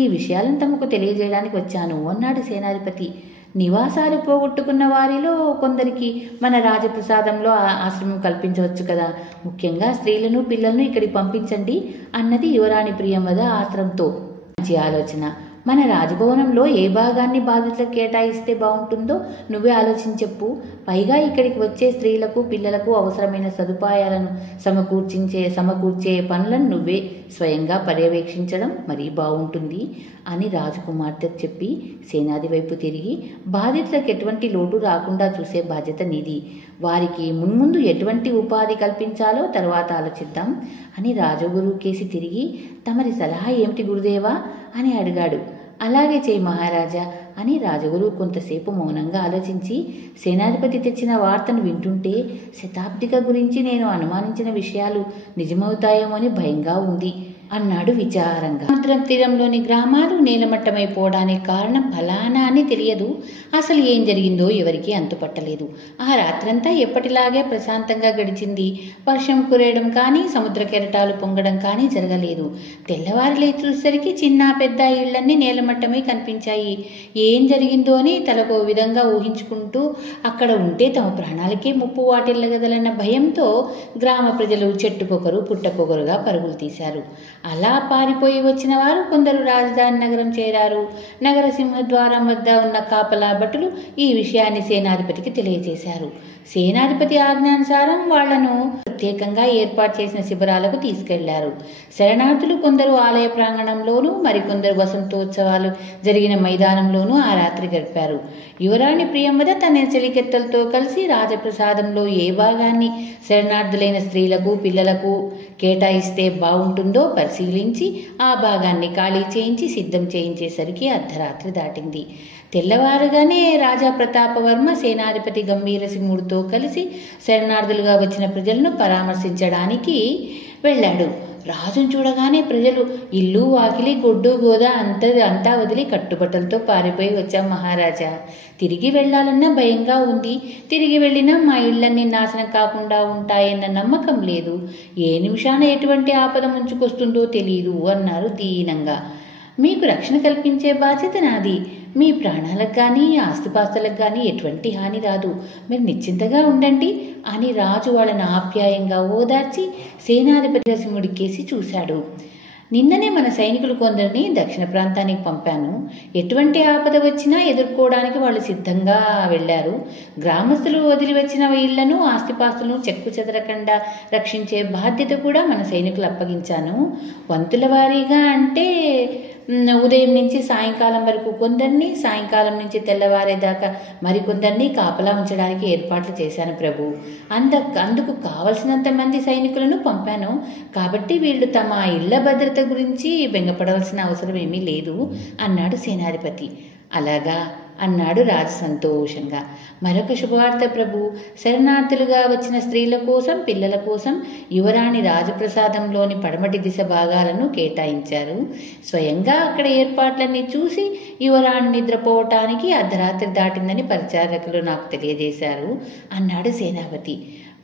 ఈ విషయాలను తమకు తెలియజేయడానికి వచ్చాను అన్నాడు సేనాధిపతి. నివాసాలు పోగొట్టుకున్న వారిలో కొందరికి మన రాజప్రసాదంలో ఆశ్రమం కల్పించవచ్చు కదా. ముఖ్యంగా స్త్రీలను పిల్లలను ఇక్కడికి పంపించండి అన్నది యువరాణి ప్రియంవద ఆత్రంతో. మంచి ఆలోచన. మన రాజభవనంలో ఏ భాగాన్ని బాధితులకు కేటాయిస్తే బాగుంటుందో నువ్వే ఆలోచించెప్పు. పైగా ఇక్కడికి వచ్చే స్త్రీలకు పిల్లలకు అవసరమైన సదుపాయాలను సమకూర్చే పనులను నువ్వే స్వయంగా పర్యవేక్షించడం మరీ బాగుంటుంది అని రాజకుమార్తె చెప్పి సేనాది వైపు తిరిగి, బాధితులకు ఎటువంటి లోటు రాకుండా చూసే బాధ్యత నీది. వారికి మున్ముందు ఎటువంటి ఉపాధి కల్పించాలో తర్వాత ఆలోచిద్దాం అని రాజగురువు కేసి తిరిగి, తమరి సలహా ఏమిటి గురుదేవా అని అడిగాడు. అలాగే చేయి మహారాజా అని రాజగురువు కొంతసేపు మౌనంగా ఆలోచించి, సేనాధిపతి తెచ్చిన వార్తను వింటుంటే శతాబ్దిక గురించి నేను అనుమానించిన విషయాలు నిజమవుతాయేమో అని భయంగా ఉంది అన్నాడు విచారంగా. సముద్రం తీరంలోని గ్రామాలు నేలమట్టమైపోవడానికి కారణం ఫలానా అని తెలియదు. అసలు ఏం జరిగిందో ఎవరికీ అంతుపట్టలేదు. ఆ రాత్రంతా ఎప్పటిలాగే ప్రశాంతంగా గడిచింది. వర్షం కురేయడం కానీ సముద్ర కెరటాలు పొంగడం కానీ జరగలేదు. తెల్లవారు లేచి చూసేసరికి చిన్న పెద్ద ఇళ్లన్నీ నేలమట్టమై కనిపించాయి. ఏం జరిగిందో అని తలకో విధంగా ఊహించుకుంటూ అక్కడ ఉంటే తమ ప్రాణాలకే ముప్పు వాటిల్లగదలన్న భయంతో గ్రామ ప్రజలు చెట్టుకొకరు పుట్టకొకరుగా పరుగులు తీశారు. అలా పారిపోయి వచ్చిన వారు కొందరు రాజధాని నగరం చేరారు. నగర సింహద్వారం వద్ద ఉన్న కాపలా భటులు ఈ విషయాన్ని సేనాధిపతికి తెలియజేశారు. సేనాధిపతి ఆజ్ఞానుసారం వాళ్లను ప్రత్యేకంగా ఏర్పాటు చేసిన శిబిరాలకు తీసుకెళ్లారు. శరణార్థులు కొందరు ఆలయ ప్రాంగణంలోనూ, మరికొందరు వసంతోత్సవాలు జరిగిన మైదానంలోనూ ఆ రాత్రి గడిపారు. యువరాణి ప్రియంవద తన చెలికెత్తలతో కలిసి రాజప్రసాదంలో ఏ భాగాన్ని శరణార్థులైన స్త్రీలకు, పిల్లలకు కేటాయిస్తే బాగుంటుందో పరిశీలించి ఆ భాగాన్ని ఖాళీ చేయించి సిద్ధం చేయించేసరికి అర్ధరాత్రి దాటింది. తెల్లవారుగానే రాజా ప్రతాపవర్మ సేనాధిపతి గంభీరసింహుడితో కలిసి శరణార్థులుగా వచ్చిన ప్రజలను పరామర్శించడానికి వెళ్ళాడు. రాజును చూడగానే ప్రజలు ఇల్లు, వాకిలి, గొడ్డు, గోద అంతా వదిలి కట్టుబట్టలతో పారిపోయి వచ్చాం మహారాజా. తిరిగి వెళ్లాలన్నా భయంగా ఉంది. తిరిగి వెళ్ళినా మా ఇళ్లన్నీ నాశనం కాకుండా ఉంటాయన్న నమ్మకం లేదు. ఏ నిమిషాన ఎటువంటి ఆపద ముంచుకొస్తుందో తెలియదు అన్నారు దీనంగా. మీకు రక్షణ కల్పించే బాధ్యత నాది. మీ ప్రాణాలకు కానీ, ఆస్తిపాస్తులకు కానీ ఎటువంటి హాని రాదు. మీరు నిశ్చింతగా ఉండండి అని రాజు వాళ్ళని ఆప్యాయంగా ఓదార్చి సేనాధిపతి సింహుడి కేసి చూశాడు. నిన్ననే మన సైనికులు కొందరిని దక్షిణ ప్రాంతానికి పంపాను. ఎటువంటి ఆపద వచ్చినా ఎదుర్కోవడానికి వాళ్ళు సిద్ధంగా వెళ్లారు. గ్రామస్తులు వదిలి వచ్చిన ఇళ్లను, ఆస్తిపాస్తులను చెక్కు చెదరకుండా రక్షించే బాధ్యత కూడా మన సైనికులు అప్పగించాను. వంతుల వారీగా అంటే ఉదయం నుంచి సాయంకాలం వరకు కొందరిని, సాయంకాలం నుంచి తెల్లవారేదాకా మరికొందరిని కాపలా ఉంచడానికి ఏర్పాట్లు చేశాను ప్రభు. అందుకు కావలసినంత మంది సైనికులను పంపాను. కాబట్టి వీళ్ళు తమ ఇళ్ల భద్రత గురించి బెంగపడవలసిన అవసరం ఏమీ లేదు అన్నాడు సేనాధిపతి. అలాగా అన్నాడు రాజు సంతోషంగా. మరొక శుభవార్త ప్రభు. శరణార్థులుగా వచ్చిన స్త్రీల కోసం, పిల్లల కోసం యువరాణి రాజప్రసాదంలోని పడమటి దిశ భాగాలను కేటాయించారు. స్వయంగా అక్కడ ఏర్పాట్లన్నీ చూసి యువరాణి నిద్రపోవటానికి అర్ధరాత్రి దాటిందని పరిచారకులు నాకు తెలియజేశారు అన్నాడు సేనాపతి.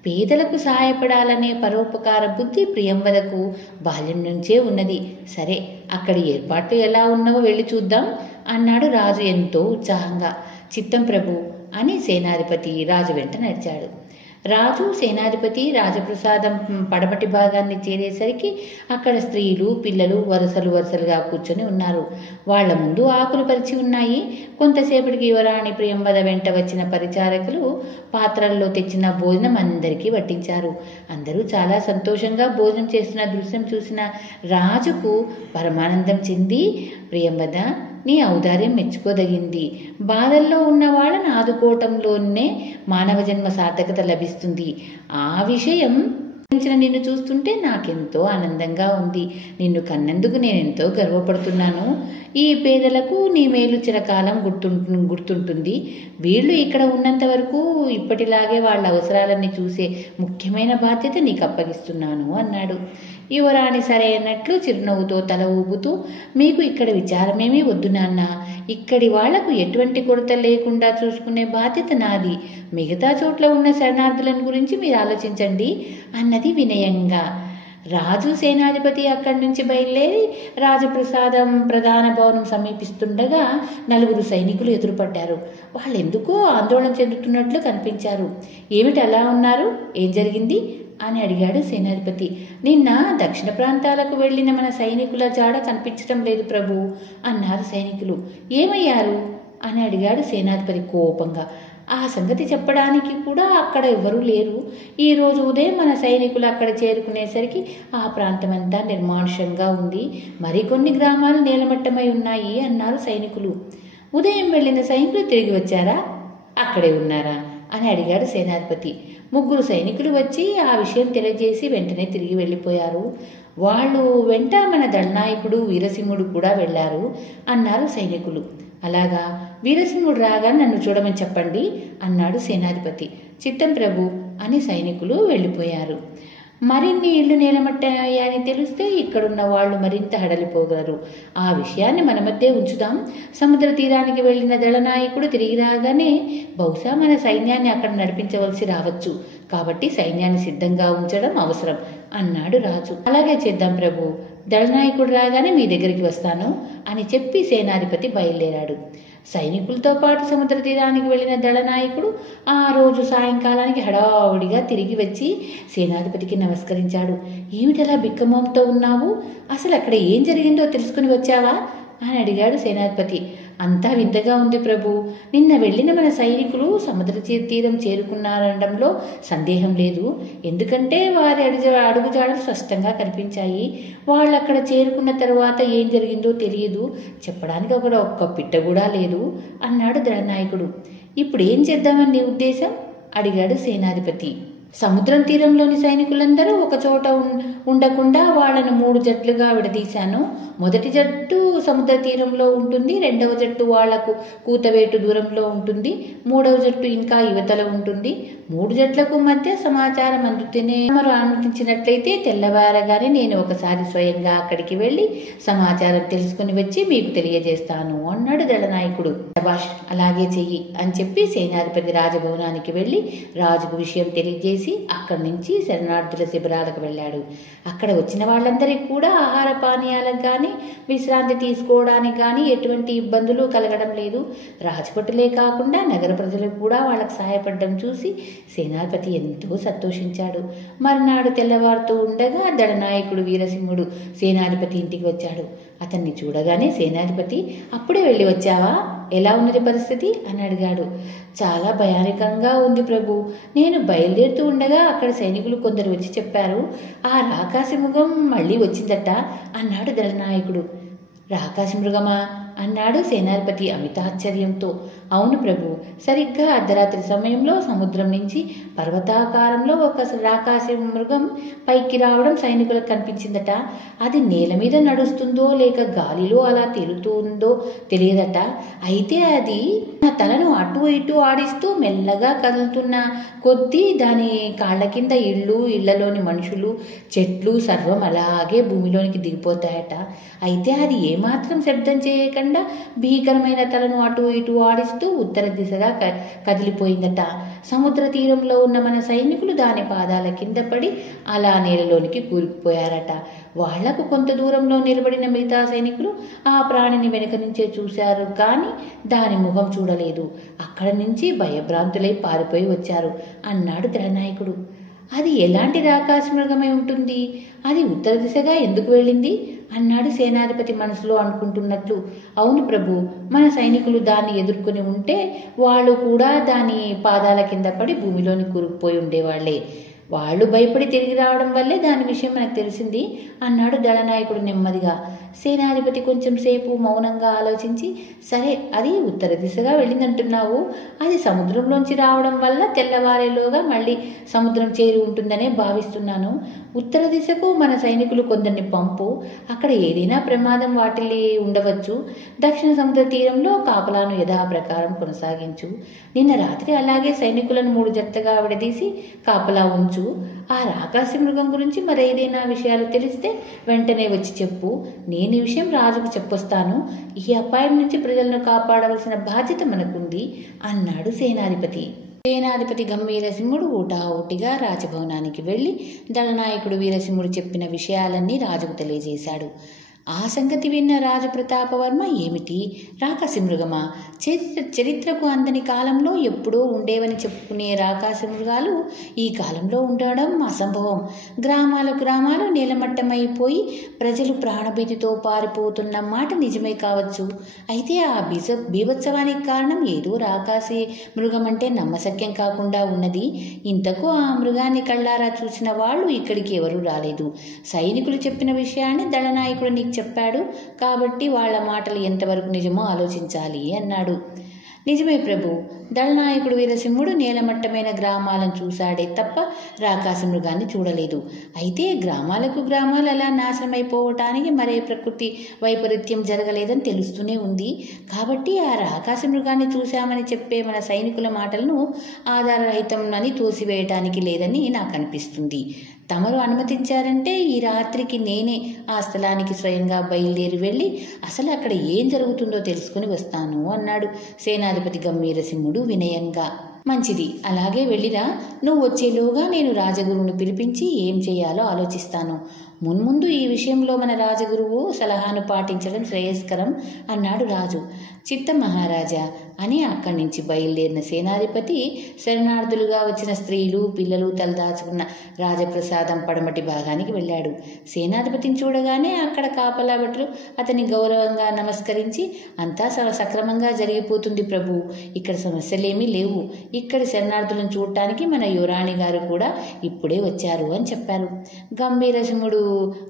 పేదలకు సహాయపడాలనే పరోపకార బుద్ధి ప్రియంవదకు బాల్యం నుంచే ఉన్నది. సరే, అక్కడి ఏర్పాట్లు ఎలా ఉన్నావో వెళ్ళి చూద్దాం అన్నాడు రాజు ఎంతో ఉత్సాహంగా. చిత్తం ప్రభు అని సేనాధిపతి రాజు వెంట నడిచాడు. రాజు, సేనాధిపతి రాజప్రసాదం పడమటి భాగాన్ని చేరేసరికి అక్కడ స్త్రీలు, పిల్లలు వరుసలుగా కూర్చొని ఉన్నారు. వాళ్ల ముందు ఆకులు పరిచి ఉన్నాయి. కొంతసేపటికి యువరాణి ప్రియంవద వెంట వచ్చిన పరిచారకులు పాత్రల్లో తెచ్చిన భోజనం అందరికీ వడ్డించారు. అందరూ చాలా సంతోషంగా భోజనం చేస్తున్న దృశ్యం చూసిన రాజుకు పరమానందం చెంది, ప్రియంవద, నీ ఔదార్యం మెచ్చుకోదగింది. బాధల్లో ఉన్న వాళ్ళని ఆదుకోవటంలోనే మానవ జన్మ సార్థకత లభిస్తుంది. ఆ విషయం నిన్ను చూస్తుంటే నాకెంతో ఆనందంగా ఉంది. నిన్ను కన్నందుకు నేనెంతో గర్వపడుతున్నాను. ఈ పేదలకు నీ మేలు చిరకాలం గుర్తుంటుంది. వీళ్ళు ఇక్కడ ఉన్నంత వరకు ఇప్పటిలాగే వాళ్ళ అవసరాలన్నీ చూసే ముఖ్యమైన బాధ్యత నీకు అప్పగిస్తున్నాను అన్నాడు. యువరాణి సరే అన్నట్లు చిరునవ్వుతో తల ఊపుతూ, మీకు ఇక్కడ విచారమేమీ వద్దు నాన్న. ఇక్కడి వాళ్లకు ఎటువంటి కొరత లేకుండా చూసుకునే బాధ్యత నాది. మిగతా చోట్ల ఉన్న శరణార్థులను గురించి మీరు ఆలోచించండి అన్నది వినయంగా. రాజు, సేనాధిపతి అక్కడి నుంచి బయలుదేరి రాజప్రసాదం ప్రధాన భవనం సమీపిస్తుండగా నలుగురు సైనికులు ఎదురుపడ్డారు. వాళ్ళెందుకో ఆందోళన చెందుతున్నట్లు కనిపించారు. ఏమిటి అలా ఉన్నారు? ఏం జరిగింది అని అడిగాడు సేనాధిపతి. నిన్న దక్షిణ ప్రాంతాలకు వెళ్లిన మన సైనికుల జాడ కనిపించటం లేదు ప్రభు అన్నారు సైనికులు. ఏమయ్యారు అని అడిగాడు సేనాధిపతి కోపంగా. ఆ సంగతి చెప్పడానికి కూడా అక్కడ ఎవరూ లేరు. ఈరోజు ఉదయం మన సైనికులు అక్కడ చేరుకునేసరికి ఆ ప్రాంతమంతా నిర్మానుష్యంగా ఉంది. మరికొన్ని గ్రామాలు నేలమట్టమై ఉన్నాయి అన్నారు సైనికులు. ఉదయం వెళ్లిన సైనికులు తిరిగి వచ్చారా? అక్కడే ఉన్నారా అని అడిగాడు సేనాధిపతి. ముగ్గురు సైనికులు వచ్చి ఆ విషయం తెలియజేసి వెంటనే తిరిగి వెళ్ళిపోయారు. వాళ్ళు వెంట మన దళనాయకుడు వీరసింహుడు కూడా వెళ్లారు అన్నారు సైనికులు. అలాగా, వీరసింహుడు రాగా నన్ను చూడమని చెప్పండి అన్నాడు సేనాధిపతి. చిత్తం ప్రభు అని సైనికులు వెళ్ళిపోయారు. మరిన్ని ఇళ్లు నేలమట్టాయని తెలిస్తే ఇక్కడున్న వాళ్ళు మరింత హడలిపోగలరు. ఆ విషయాన్ని మన మధ్య ఉంచుదాం. సముద్ర తీరానికి వెళ్లిన దళనాయకుడు తిరిగి రాగానే బహుశా మన సైన్యాన్ని అక్కడ నడిపించవలసి రావచ్చు. కాబట్టి సైన్యాన్ని సిద్ధంగా ఉంచడం అవసరం అన్నాడు రాజు. అలాగే చేద్దాం ప్రభు. దళనాయకుడు రాగానే మీ దగ్గరికి వస్తాను అని చెప్పి సేనాధిపతి బయలుదేరాడు. సైనికులతో పాటు సముద్ర తీరానికి వెళ్ళిన దళనాయకుడు ఆ రోజు సాయంకాలానికి హడావుడిగా తిరిగి వచ్చి సేనాధిపతికి నమస్కరించాడు. ఏమిటలా బిక్కమోంతో ఉన్నావు? అసలు అక్కడ ఏం జరిగిందో తెలుసుకుని వచ్చావా అని అడిగాడు సేనాధిపతి. అంతా వింతగా ఉంది ప్రభు. నిన్న వెళ్ళిన మన సైనికులు సముద్ర తీరం చేరుకున్నారనడంలో సందేహం లేదు. ఎందుకంటే వారి అడుగుజాడలు స్పష్టంగా కనిపించాయి. వాళ్ళు అక్కడ చేరుకున్న తరువాత ఏం జరిగిందో తెలియదు. చెప్పడానికి ఒక్క పిట్ట కూడా లేదు అన్నాడు దళనాయకుడు. ఇప్పుడు ఏం చేద్దామని నీ ఉద్దేశం అడిగాడు సేనాధిపతి. సముద్రం తీరంలోని సైనికులందరూ ఒక చోట ఉండకుండా వాళ్ళను 3 జట్లుగా విడదీశాను. మొదటి జట్టు సముద్ర తీరంలో ఉంటుంది, రెండవ జట్టు వాళ్లకు కూతవేటు దూరంలో ఉంటుంది, మూడవ జట్టు ఇంకా యువతల ఉంటుంది. 3 జట్లకు మధ్య సమాచారం అందుతూనే తమరు అనుమతించినట్లయితే తెల్లవారగానే నేను ఒకసారి స్వయంగా అక్కడికి వెళ్ళి సమాచారం తెలుసుకుని వచ్చి మీకు తెలియజేస్తాను అన్నాడు దళనాయకుడు. శభాష్, అలాగే చెయ్యి అని చెప్పి సేనాధిపతి రాజభవనానికి వెళ్ళి రాజుకు విషయం తెలియజేసి అక్కడి నుంచి శరణార్థుల శిబిరాలకు వెళ్ళాడు. అక్కడ వచ్చిన వాళ్ళందరికీ కూడా ఆహార పానీయాలకు కానీ విశ్రాంతి తీసుకోవడానికి కానీ ఎటువంటి ఇబ్బందులు కలగడం లేదు. రాజభటులే కాకుండా నగర ప్రజలకు కూడా వాళ్ళకు సహాయపడడం చూసి సేనాధిపతి ఎంతో సంతోషించాడు. మర్నాడు తెల్లవారుతూ ఉండగా దళనాయకుడు వీరసింహుడు సేనాధిపతి ఇంటికి వచ్చాడు. అతన్ని చూడగానే సేనాధిపతి, అప్పుడే వెళ్ళి వచ్చావా? ఎలా ఉన్నది పరిస్థితి అని అడిగాడు. చాలా భయానకంగా ఉంది ప్రభు. నేను బయలుదేరుతూ ఉండగా అక్కడ సైనికులు కొందరు వచ్చి చెప్పారు, ఆ రాకాసి మృగం మళ్ళీ వచ్చిందట అన్నాడు దళనాయకుడు. రాకాసి మృగమా అన్నాడు సేనాధిపతి అమితాశ్చర్యంతో. అవును ప్రభు, సరిగ్గా అర్ధరాత్రి సమయంలో సముద్రం నుంచి పర్వతాకారంలో ఒక రాకాసి మృగం పైకి రావడం సైనికులకు కనిపించిందట. అది నేల మీద నడుస్తుందో లేక గాలిలో అలా తేలుతుందో తెలియదట. అయితే అది నా తలను అటు ఇటు ఆడిస్తూ మెల్లగా కదులుతున్న కొద్దీ దాని కాళ్ళ కింద ఇళ్లలోని మనుషులు, చెట్లు సర్వం అలాగే భూమిలోనికి దిగిపోతాయట. అయితే అది ఏమాత్రం శబ్దం చేయకుండా భీకరమైన తలను అటు ఇటు ఆడిస్తూ ఉత్తర దిశగా కదిలిపోయిందట. సముద్ర తీరంలో ఉన్న మన సైనికులు దాని పాదాల కింద పడి అలా నేలలోనికి కూరుకుపోయారట. వాళ్లకు కొంత దూరంలో నిలబడిన మిగతా సైనికులు ఆ ప్రాణిని వెనుక నుంచే చూశారు కానీ దాని ముఖం చూడలేదు. అక్కడ నుంచి భయభ్రాంతులై పారిపోయి వచ్చారు అన్నాడు దళనాయకుడు. అది ఎలాంటి రాకాసి మృగమై ఉంటుంది? అది ఉత్తర దిశగా ఎందుకు వెళ్ళింది అన్నాడు సేనాధిపతి మనసులో అనుకుంటున్నట్లు. అవును ప్రభు, మన సైనికులు దాన్ని ఎదుర్కొని ఉంటే వాళ్ళు కూడా దాని పాదాల కింద పడి భూమిలోని కూరుకుపోయి ఉండేవాళ్లే. వాళ్ళు భయపడి తిరిగి రావడం వల్లే దాని విషయం మనకు తెలిసింది అన్నాడు దళనాయకుడు నెమ్మదిగా. సేనాధిపతి కొంచెం సేపు మౌనంగా ఆలోచించి, సరే, అది ఉత్తర దిశగా వెళ్ళిందంటున్నావు. అది సముద్రంలోంచి రావడం వల్ల తెల్లవారేలోగా మళ్ళీ సముద్రం చేరి ఉంటుందనే భావిస్తున్నాను. ఉత్తర దిశకు మన సైనికులు కొందరిని పంపు. అక్కడ ఏదైనా ప్రమాదం వాటిల్లి ఉండవచ్చు. దక్షిణ సముద్ర తీరంలో కాపలాను యథాప్రకారం కొనసాగించు. నిన్న రాత్రి అలాగే సైనికులను 3 జట్లుగా విడదీసి కాపలా ఉంచు. ఆ రాకాసి మృగం గురించి మరేదైనా విషయాలు తెలిస్తే వెంటనే వచ్చి చెప్పు. నేను ఈ విషయం రాజుకు చెప్పొస్తాను. ఈ అపాయం నుంచి ప్రజలను కాపాడవలసిన బాధ్యత మనకుంది అన్నాడు సేనాధిపతి. సేనాధిపతి గంభీరసింహుడు ఊటాఊటిగా రాజభవనానికి వెళ్ళి దళనాయకుడు వీరసింహుడు చెప్పిన విషయాలన్నీ రాజుకు తెలియజేశాడు. ఆ సంగతి విన్న రాజు ప్రతాపవర్మ, ఏమిటి, రాకాసి మృగమా? చరిత్రకు అందని కాలంలో ఎప్పుడో ఉండేవని చెప్పుకునే రాకాసి మృగాలు ఈ కాలంలో ఉండడం అసంభవం. గ్రామాలు నీలమట్టమైపోయి ప్రజలు ప్రాణభీతితో పారిపోతున్న మాట నిజమే కావచ్చు. అయితే ఆ బీభత్సవానికి కారణం ఏదో రాకాసి మృగం అంటే నమ్మశక్యం కాకుండా ఉన్నది. ఇంతకు ఆ మృగాన్ని కళ్ళారా చూసిన వాళ్ళు ఇక్కడికి ఎవరూ రాలేదు. సైనికులు చెప్పిన విషయాన్ని దళనాయకుడు నీకు చెప్పాడు కాబట్టి వాళ్ల మాటలు ఎంతవరకు నిజమో ఆలోచించాలి అన్నాడు. నిజమే ప్రభు, దళనాయకుడు వీరసింహుడు నేలమట్టమైన గ్రామాలను చూశాడే తప్ప రాకాసి మృగాన్ని చూడలేదు. అయితే గ్రామాలు అలా నాశనమైపోవటానికి మరే ప్రకృతి వైపరీత్యం జరగలేదని తెలుస్తూనే ఉంది. కాబట్టి ఆ రాకాసి మృగాన్ని చూశామని చెప్పే మన సైనికుల మాటలను ఆధారరహితం అని తోసివేయటానికి లేదని నాకు అనిపిస్తుంది. తమరు అనుమతించారంటే ఈ రాత్రికి నేనే ఆ స్థలానికి స్వయంగా బయలుదేరి వెళ్ళి అసలు అక్కడ ఏం జరుగుతుందో తెలుసుకుని వస్తాను అన్నాడు సేనాధిపతి గంభీరసింహుడు వినయంగా. మంచిది, అలాగే వెళ్ళిరా. నువ్వు వచ్చేలోగా నేను రాజగురువును పిలిపించి ఏం చేయాలో ఆలోచిస్తాను. మున్ముందు ఈ విషయంలో మన రాజగురువు సలహాను పాటించడం శ్రేయస్కరం అన్నాడు రాజు. చిత్తం మహారాజా అని అక్కడి నుంచి బయలుదేరిన సేనాధిపతి శరణార్థులుగా వచ్చిన స్త్రీలు పిల్లలు తలదాచుకున్న రాజప్రసాదం పడమటి భాగానికి వెళ్ళాడు. సేనాధిపతిని చూడగానే అక్కడ కాపలా భటులు అతని గౌరవంగా నమస్కరించి, అంతా సక్రమంగా జరిగిపోతుంది ప్రభు, ఇక్కడ సమస్యలేమీ లేవు. ఇక్కడి శరణార్థులను చూడటానికి మన యువరాణి గారు కూడా ఇప్పుడే వచ్చారు అని చెప్పారు. గంభీరసింహుడు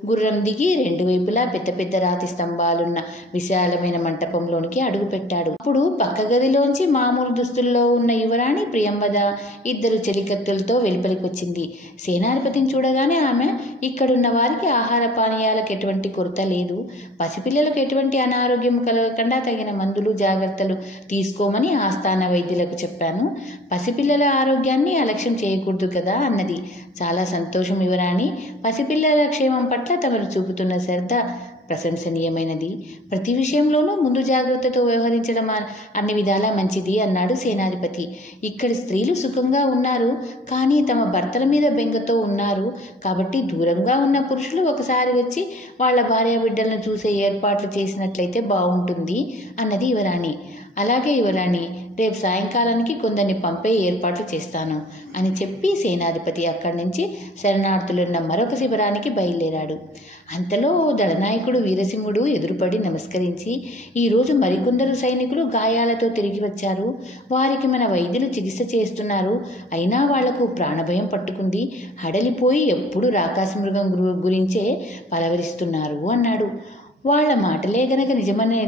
గుర్రం దిగి రెండు వైపులా పెద్ద పెద్ద రాతి స్తంభాలున్న విశాలమైన మంటపంలోనికి అడుగుపెట్టాడు. అప్పుడు పక్క గదిలోంచి మామూలు దుస్తుల్లో ఉన్న యువరాణి ప్రియంవద ఇద్దరు చెలికత్తెలతో వెలుపలికి వచ్చింది. సేనాధిపతిని చూడగానే ఆమె, ఇక్కడున్న వారికి ఆహార పానీయాలకు ఎటువంటి కొరత లేదు, పసిపిల్లలకు ఎటువంటి అనారోగ్యం కలగకుండా తగిన మందులు జాగ్రత్తలు తీసుకోమని ఆస్థాన వైద్యులకు చెప్పాను. పసిపిల్లల ఆరోగ్యాన్ని అలక్ష్యం చేయకూడదు కదా అన్నది. చాలా సంతోషం యువరాణి, పసిపిల్లల క్షేమం పట్ల తమరు చూపుతున్న శ్రద్ధ ప్రశంసనీయమైనది. ప్రతి విషయంలోనూ ముందు జాగ్రత్తతో వ్యవహరించడం అన్ని విధాలా మంచిది అన్నాడు సేనాధిపతి. ఇక్కడి స్త్రీలు సుఖంగా ఉన్నారు, కానీ తమ భర్తల మీద బెంగతో ఉన్నారు. కాబట్టి దూరంగా ఉన్న పురుషులు ఒకసారి వచ్చి వాళ్ళ భార్య బిడ్డలను చూసే ఏర్పాట్లు చేసినట్లయితే బాగుంటుంది అన్నది యువరాణి. అలాగే యువరాణి, రేపు సాయంకాలానికి కొందరిని పంపే ఏర్పాట్లు చేస్తాను అని చెప్పి సేనాధిపతి అక్కడి నుంచి శరణార్థులున్న మరొక శిబిరానికి బయలుదేరాడు. అంతలో దళనాయకుడు వీరసింహుడు ఎదురుపడి నమస్కరించి, ఈరోజు మరికొందరు సైనికులు గాయాలతో తిరిగి వచ్చారు. వారికి మన వైద్యులు చికిత్స చేస్తున్నారు. అయినా వాళ్లకు ప్రాణభయం పట్టుకుంది. హడలిపోయి ఎప్పుడు రాకాశమృగం గురించే పలవరిస్తున్నారు అన్నాడు. వాళ్ల మాటలే గనక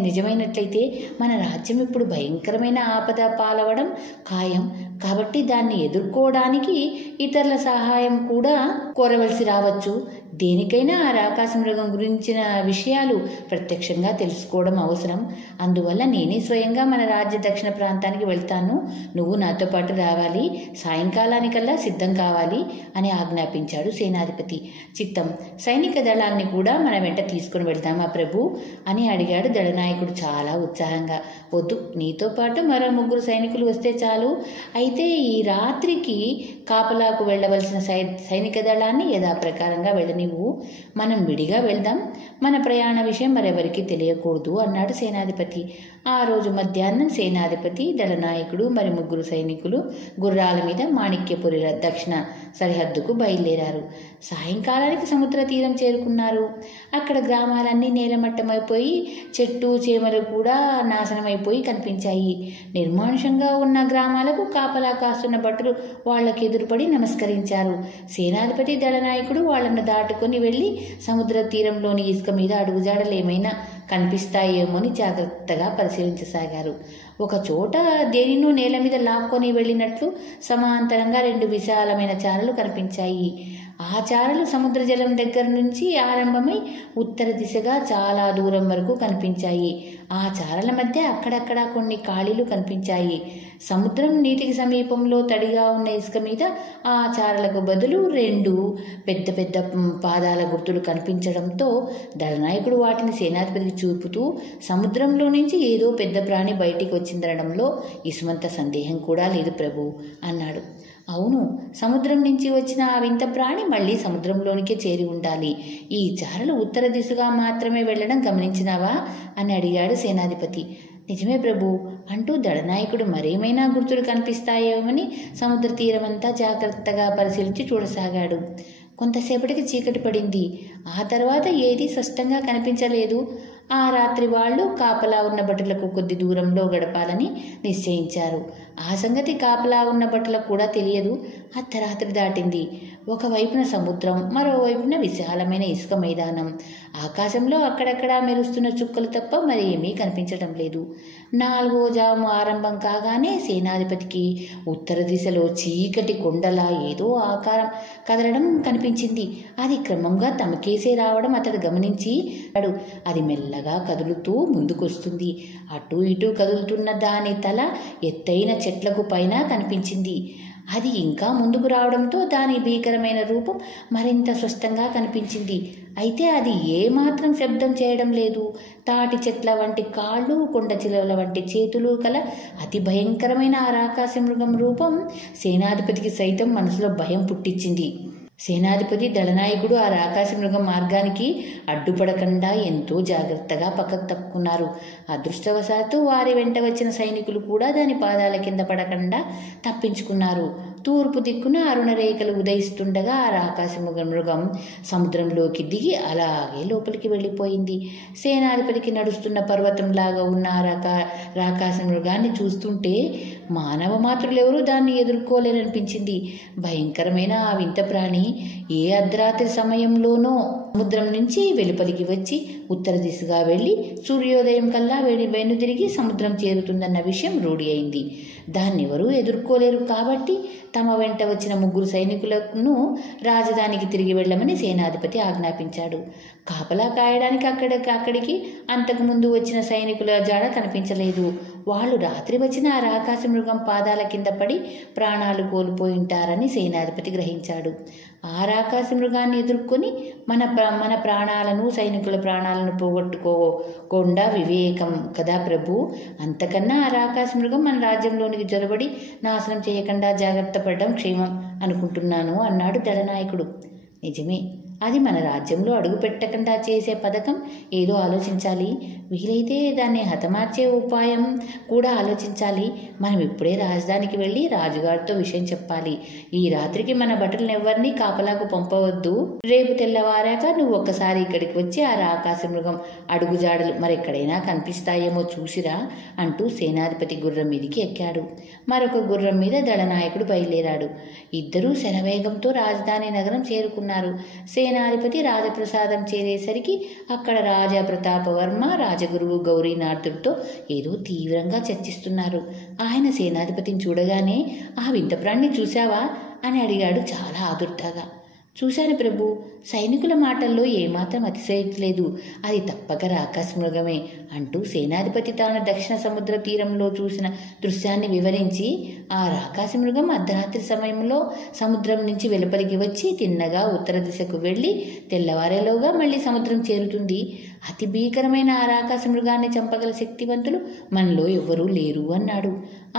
నిజమైనట్లయితే మన రాజ్యం ఇప్పుడు భయంకరమైన ఆపద పాలవడం ఖాయం. కాబట్టి దాన్ని ఎదుర్కోవడానికి ఇతరుల సహాయం కూడా కోరవలసి రావచ్చు. దేనికైనా ఆ రాకాశమృగం గురించిన విషయాలు ప్రత్యక్షంగా తెలుసుకోవడం అవసరం. అందువల్ల నేనే స్వయంగా మన రాజ్య దక్షిణ ప్రాంతానికి వెళ్తాను. నువ్వు నాతో పాటు రావాలి. సాయంకాలానికల్లా సిద్ధం కావాలి అని ఆజ్ఞాపించాడు సేనాధిపతి. చిత్తం, సైనిక దళాన్ని కూడా మన వెంట తీసుకుని వెళ్దామా ప్రభు అని అడిగాడు దళనాయకుడు చాలా ఉత్సాహంగా. వద్దు, నీతో పాటు మరో 3 సైనికులు వస్తే చాలు. అయితే ఈ రాత్రికి కాపలాకు వెళ్ళవలసిన సైనిక దళాన్ని యథాప్రకారంగా వెళ్ళనివ్వు. మనం విడిగా వెళ్దాం. మన ప్రయాణ విషయం మరెవరికి తెలియకూడదు అన్నాడు సేనాధిపతి. ఆ రోజు మధ్యాహ్నం సేనాధిపతి, దళనాయకుడు మరి 3 సైనికులు గుర్రాల మీద మాణిక్యపురి దక్షిణ సరిహద్దుకు బయలుదేరారు. సాయంకాలానికి సముద్ర తీరం చేరుకున్నారు. అక్కడ గ్రామాలన్నీ నేలమట్టమైపోయి చెట్టు చేమలు కూడా నాశనమైపోయి కనిపించాయి. నిర్మానుషంగా ఉన్న గ్రామాలకు కాపలా కాస్తున్న భటులు వాళ్లకు ఎదురుపడి నమస్కరించారు. సేనాధిపతి దళనాయకుడు వాళ్లను దాటుకొని వెళ్లి సముద్ర తీరంలోని ఇసుక మీద అడుగుజాడలేమైనా కనిపిస్తాయేమోని జాగ్రత్తగా పరిశీలించసాగారు. ఒక చోట దేనినో నేల మీద లాక్కొని వెళ్ళినట్లు సమాంతరంగా 2 విశాలమైన చారలు కనిపించాయి. ఆ చారలు సముద్ర జలం దగ్గర నుంచి ఆరంభమై ఉత్తర దిశగా చాలా దూరం వరకు కనిపించాయి. ఆ చారల మధ్య అక్కడక్కడ కొన్ని ఖాళీలు కనిపించాయి. సముద్రం నీటికి సమీపంలో తడిగా ఉన్న ఇసుక మీద ఆ చారలకు బదులు 2 పెద్ద పెద్ద పాదాల గుర్తులు కనిపించడంతో దళనాయకుడు వాటిని సేనాధిపతికి చూపుతూ, సముద్రంలో నుంచి ఏదో పెద్ద ప్రాణి బయటికి వచ్చిందనడంలో ఇసుమంత సందేహం కూడా లేదు ప్రభు అన్నాడు. అవును, సముద్రం నుంచి వచ్చిన ఆ వింత ప్రాణి మళ్ళీ సముద్రంలోనికే చేరి ఉండాలి. ఈ చారలు ఉత్తర దిశగా మాత్రమే వెళ్లడం గమనించినావా అని అడిగాడు సేనాధిపతి. నిజమే ప్రభు అంటూ దళనాయకుడు మరేమైనా గుర్తులు కనిపిస్తాయేమని సముద్ర తీరమంతా జాగ్రత్తగా పరిశీలించి చూడసాగాడు. కొంతసేపటికి చీకటి పడింది. ఆ తర్వాత ఏదీ స్పష్టంగా కనిపించలేదు. ఆ రాత్రి వాళ్ళు కాపలా ఉన్న భటులకు కొద్ది దూరంలో గడపాలని నిశ్చయించారు. ఆ సంగతి కాపలా ఉన్న భటులకు కూడా తెలియదు. అర్ధరాత్రి దాటింది. ఒకవైపున సముద్రం, మరోవైపున విశాలమైన ఇసుక మైదానం. ఆకాశంలో అక్కడక్కడా మెరుస్తున్న చుక్కలు తప్ప మరేమీ కనిపించడం లేదు. 4వ జాము ఆరంభం కాగానే సేనాధిపతికి ఉత్తర దిశలో చీకటి కొండలా ఏదో ఆకారం కదలడం కనిపించింది. అది క్రమంగా తమకేసే రావడం అతడు గమనించి, అది మెల్లగా కదులుతూ ముందుకొస్తుంది. అటు ఇటు కదులుతున్న దాని తల ఎత్తైన చెట్లకు పైన కనిపించింది. అది ఇంకా ముందుకు రావడంతో దాని భీకరమైన రూపం మరింత స్పష్టంగా కనిపించింది. అయితే అది ఏమాత్రం శబ్దం చేయడం లేదు. తాటి చెట్ల వంటి కాళ్ళు, కొండ చిలువల వంటి చేతులు కల అతి భయంకరమైన ఆ రాకాసి మృగం రూపం సేనాధిపతికి సైతం మనసులో భయం పుట్టించింది. సేనాధిపతి, దళనాయకుడు ఆ రాకాసి మృగం మార్గానికి అడ్డుపడకుండా ఎంతో జాగ్రత్తగా పక్కకు తప్పుకున్నారు. అదృష్టవశాత్తు వారి వెంట వచ్చిన సైనికులు కూడా దాని పాదాల కింద పడకుండా తప్పించుకున్నారు. తూర్పు దిక్కున అరుణరేఖలు ఉదయిస్తుండగా ఆ రాకాసి మృగం సముద్రంలోకి దిగి అలాగే లోపలికి వెళ్ళిపోయింది. సేనాధిపతికి నడుస్తున్న పర్వతంలాగా ఉన్న రాకాసి మృగాన్ని చూస్తుంటే మానవ మాతృలెవరూ దాన్ని ఎదుర్కోలేరనిపించింది. భయంకరమైన ఆ వింత ప్రాణి ఏ అర్ధరాత్రి సమయంలోనో సముద్రం నుంచి వెలుపలికి వచ్చి ఉత్తర దిశగా వెళ్ళి సూర్యోదయం కల్లా వెనుదిరిగి సముద్రం చేరుతుందన్న విషయం రూఢి అయింది. దాన్నెవరూ ఎదుర్కోలేరు కాబట్టి తమ వెంట వచ్చిన 3 సైనికులను రాజధానికి తిరిగి వెళ్ళమని సేనాధిపతి ఆజ్ఞాపించాడు. కాపలా కాయడానికి అక్కడికి అంతకుముందు వచ్చిన సైనికుల జాడ కనిపించలేదు. వాళ్ళు రాత్రి వచ్చిన ఆ రాకాసి మృగం పాదాల కింద పడి ప్రాణాలు కోల్పోయింటారని సేనాధిపతి గ్రహించాడు. ఆ రాకాసి మృగాన్ని ఎదుర్కొని మన ప్రాణాలను, సైనికుల ప్రాణాలను పోగొట్టుకోకుండా వివేకం కదా ప్రభు. అంతకన్నా ఆ రాకాసి మృగం మన రాజ్యంలోనికి జొరబడి నాశనం చేయకుండా జాగ్రత్త పడడం క్షేమం అనుకుంటున్నాను అన్నాడు దళనాయకుడు. నిజమే, అది మన రాజ్యంలో అడుగు పెట్టకుండా చేసే పథకం ఏదో ఆలోచించాలి. వీలైతే దాన్ని హతమార్చే ఉపాయం కూడా ఆలోచించాలి. మనం ఇప్పుడే రాజధానికి వెళ్ళి రాజుగారితో విషయం చెప్పాలి. ఈ రాత్రికి మన భటులనెవ్వరినీ కాపలాకు పంపవద్దు. రేపు తెల్లవారాక నువ్వు ఒక్కసారి ఇక్కడికి వచ్చి ఆ రాకాసి మృగం అడుగుజాడలు మరెక్కడైనా కనిపిస్తాయేమో చూసిరా అంటూ సేనాధిపతి గుర్రం మీదికి ఎక్కాడు. మరొక గుర్రం మీద దళనాయకుడు బయలుదేరాడు. ఇద్దరూ శరవేగంతో రాజధాని నగరం చేరుకున్నారు. సేనాధిపతి రాజప్రసాదం చేరేసరికి అక్కడ రాజా ప్రతాపవర్మ, రాజగురువు గౌరీనాథుడితో ఏదో తీవ్రంగా చర్చిస్తున్నారు. ఆయన సేనాధిపతిని చూడగానే ఆ వింత ప్రాణిని చూశావా అని అడిగాడు చాలా ఆదుర్దాగా. చూశాను ప్రభు, సైనికుల మాటల్లో ఏమాత్రం అతిశయోక్తి లేదు. అది తప్పక రాకాసి మృగమే అంటూ సేనాధిపతి తాను దక్షిణ సముద్ర తీరంలో చూసిన దృశ్యాన్ని వివరించి, ఆ రాకాసి మృగం అర్ధరాత్రి సమయంలో సముద్రం నుంచి వెలుపలికి వచ్చి తిన్నగా ఉత్తర దిశకు వెళ్ళి తెల్లవారేలోగా మళ్ళీ సముద్రం చేరుతుంది. అతి భీకరమైన ఆ రాకాసి మృగాన్ని చంపగల శక్తివంతులు మనలో ఎవ్వరూ లేరు అన్నాడు.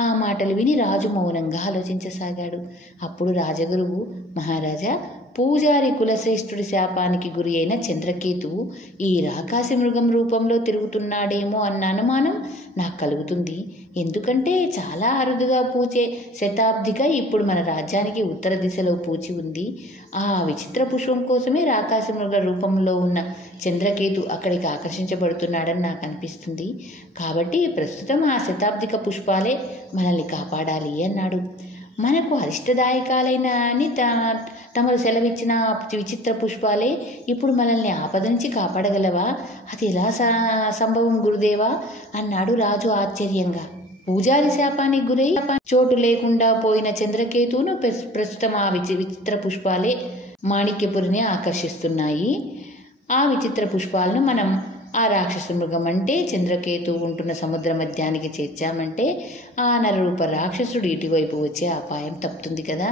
ఆ మాటలు విని రాజు మౌనంగా ఆలోచించసాగాడు. అప్పుడు రాజగురువు, మహారాజా, పూజారి కులశ్రేష్ఠుడి శాపానికి గురి అయిన చంద్రకేతువు ఈ రాకాసి మృగం రూపంలో తిరుగుతున్నాడేమో అన్న అనుమానం నాకు కలుగుతుంది. ఎందుకంటే చాలా అరుదుగా పూచే శతాబ్దిగా ఇప్పుడు మన రాజ్యానికి ఉత్తర దిశలో పూచి ఉంది. ఆ విచిత్ర పుష్పం కోసమే రాకాసి మృగ రూపంలో ఉన్న చంద్రకేతు అక్కడికి ఆకర్షించబడుతున్నాడని నాకు అనిపిస్తుంది. కాబట్టి ప్రస్తుతం ఆ శతాబ్దిక పుష్పాలే మనల్ని కాపాడాలి అన్నాడు. మనకు అరిష్టదాయకాలైన అని తమరు సెలవిచ్చిన విచిత్ర పుష్పాలే ఇప్పుడు మనల్ని ఆపద నుంచి కాపాడగలవా? అది ఎలా సంభవం గురుదేవా అన్నాడు రాజు ఆశ్చర్యంగా. పూజారి శాపానికి గురై చోటు లేకుండా పోయిన చంద్రకేతువును ప్రస్తుతం ఆ విచిత్ర పుష్పాలే మాణిక్యపురిని ఆకర్షిస్తున్నాయి. ఆ విచిత్ర పుష్పాలను మనం ఆ రాక్షస మృగం అంటే చంద్రకేతు ఉంటున్న సముద్ర మధ్యానికి చేర్చామంటే ఆ నరరూప రాక్షసుడు ఇటువైపు వచ్చే అపాయం తప్పుతుంది కదా.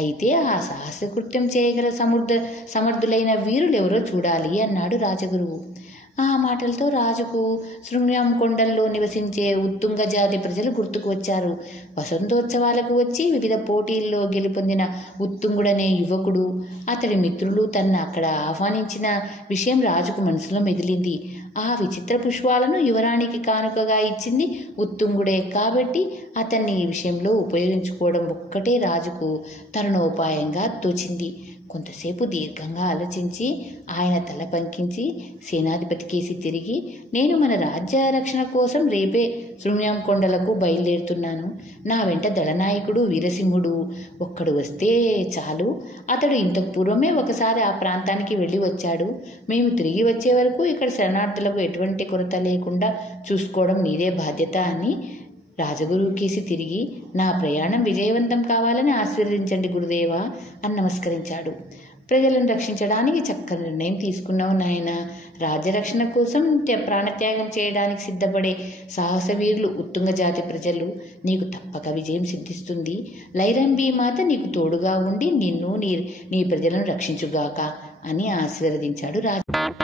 అయితే ఆ సాహసకృత్యం చేయగల సమర్థులైన వీరులెవరో చూడాలి అన్నాడు రాజగురువు. ఆ మాటలతో రాజుకు శృంగం కొండల్లో నివసించే ఉత్తుంగ జాతి ప్రజలు గుర్తుకు వచ్చారు. వసంతోత్సవాలకు వచ్చి వివిధ పోటీల్లో గెలుపొందిన ఉత్తుంగుడనే యువకుడు, అతడి మిత్రులు తన్ను అక్కడ ఆహ్వానించిన విషయం రాజుకు మనసులో మెదిలింది. ఆ విచిత్ర పుష్పాలను యువరాణికి కానుకగా ఇచ్చింది ఉత్తుంగుడే కాబట్టి అతన్ని ఈ విషయంలో ఉపయోగించుకోవడం ఒక్కటే రాజుకు తరుణోపాయంగా తోచింది. కొంతసేపు దీర్ఘంగా ఆలోచించి ఆయన తల పంకించి సేనాధిపతి కేసి తిరిగి, నేను మన రాజ్య రక్షణ కోసం రేపే శృంగం కొండలకు బయలుదేరుతున్నాను. నా వెంట దళనాయకుడు వీరసింహుడు ఒక్కడు వస్తే చాలు. అతడు ఇంతకు పూర్వమే ఒకసారి ఆ ప్రాంతానికి వెళ్ళి వచ్చాడు. మేము తిరిగి వచ్చే వరకు ఇక్కడ శరణార్థులకు ఎటువంటి కొరత లేకుండా చూసుకోవడం నీదే బాధ్యత అని రాజగురువు కేసి తిరిగి, నా ప్రయాణం విజయవంతం కావాలని ఆశీర్వదించండి గురుదేవా అని నమస్కరించాడు. ప్రజలను రక్షించడానికి చక్కని నిర్ణయం తీసుకున్నావు నాయన. రాజ్యరక్షణ కోసం ప్రాణత్యాగం చేయడానికి సిద్ధపడే సాహసవీరులు ఉత్తుంగ జాతి ప్రజలు నీకు తప్పక విజయం సిద్ధిస్తుంది. లైరంబి మాత నీకు తోడుగా ఉండి నిన్ను నీ ప్రజలను రక్షించుగాక అని ఆశీర్వదించాడు రాజు.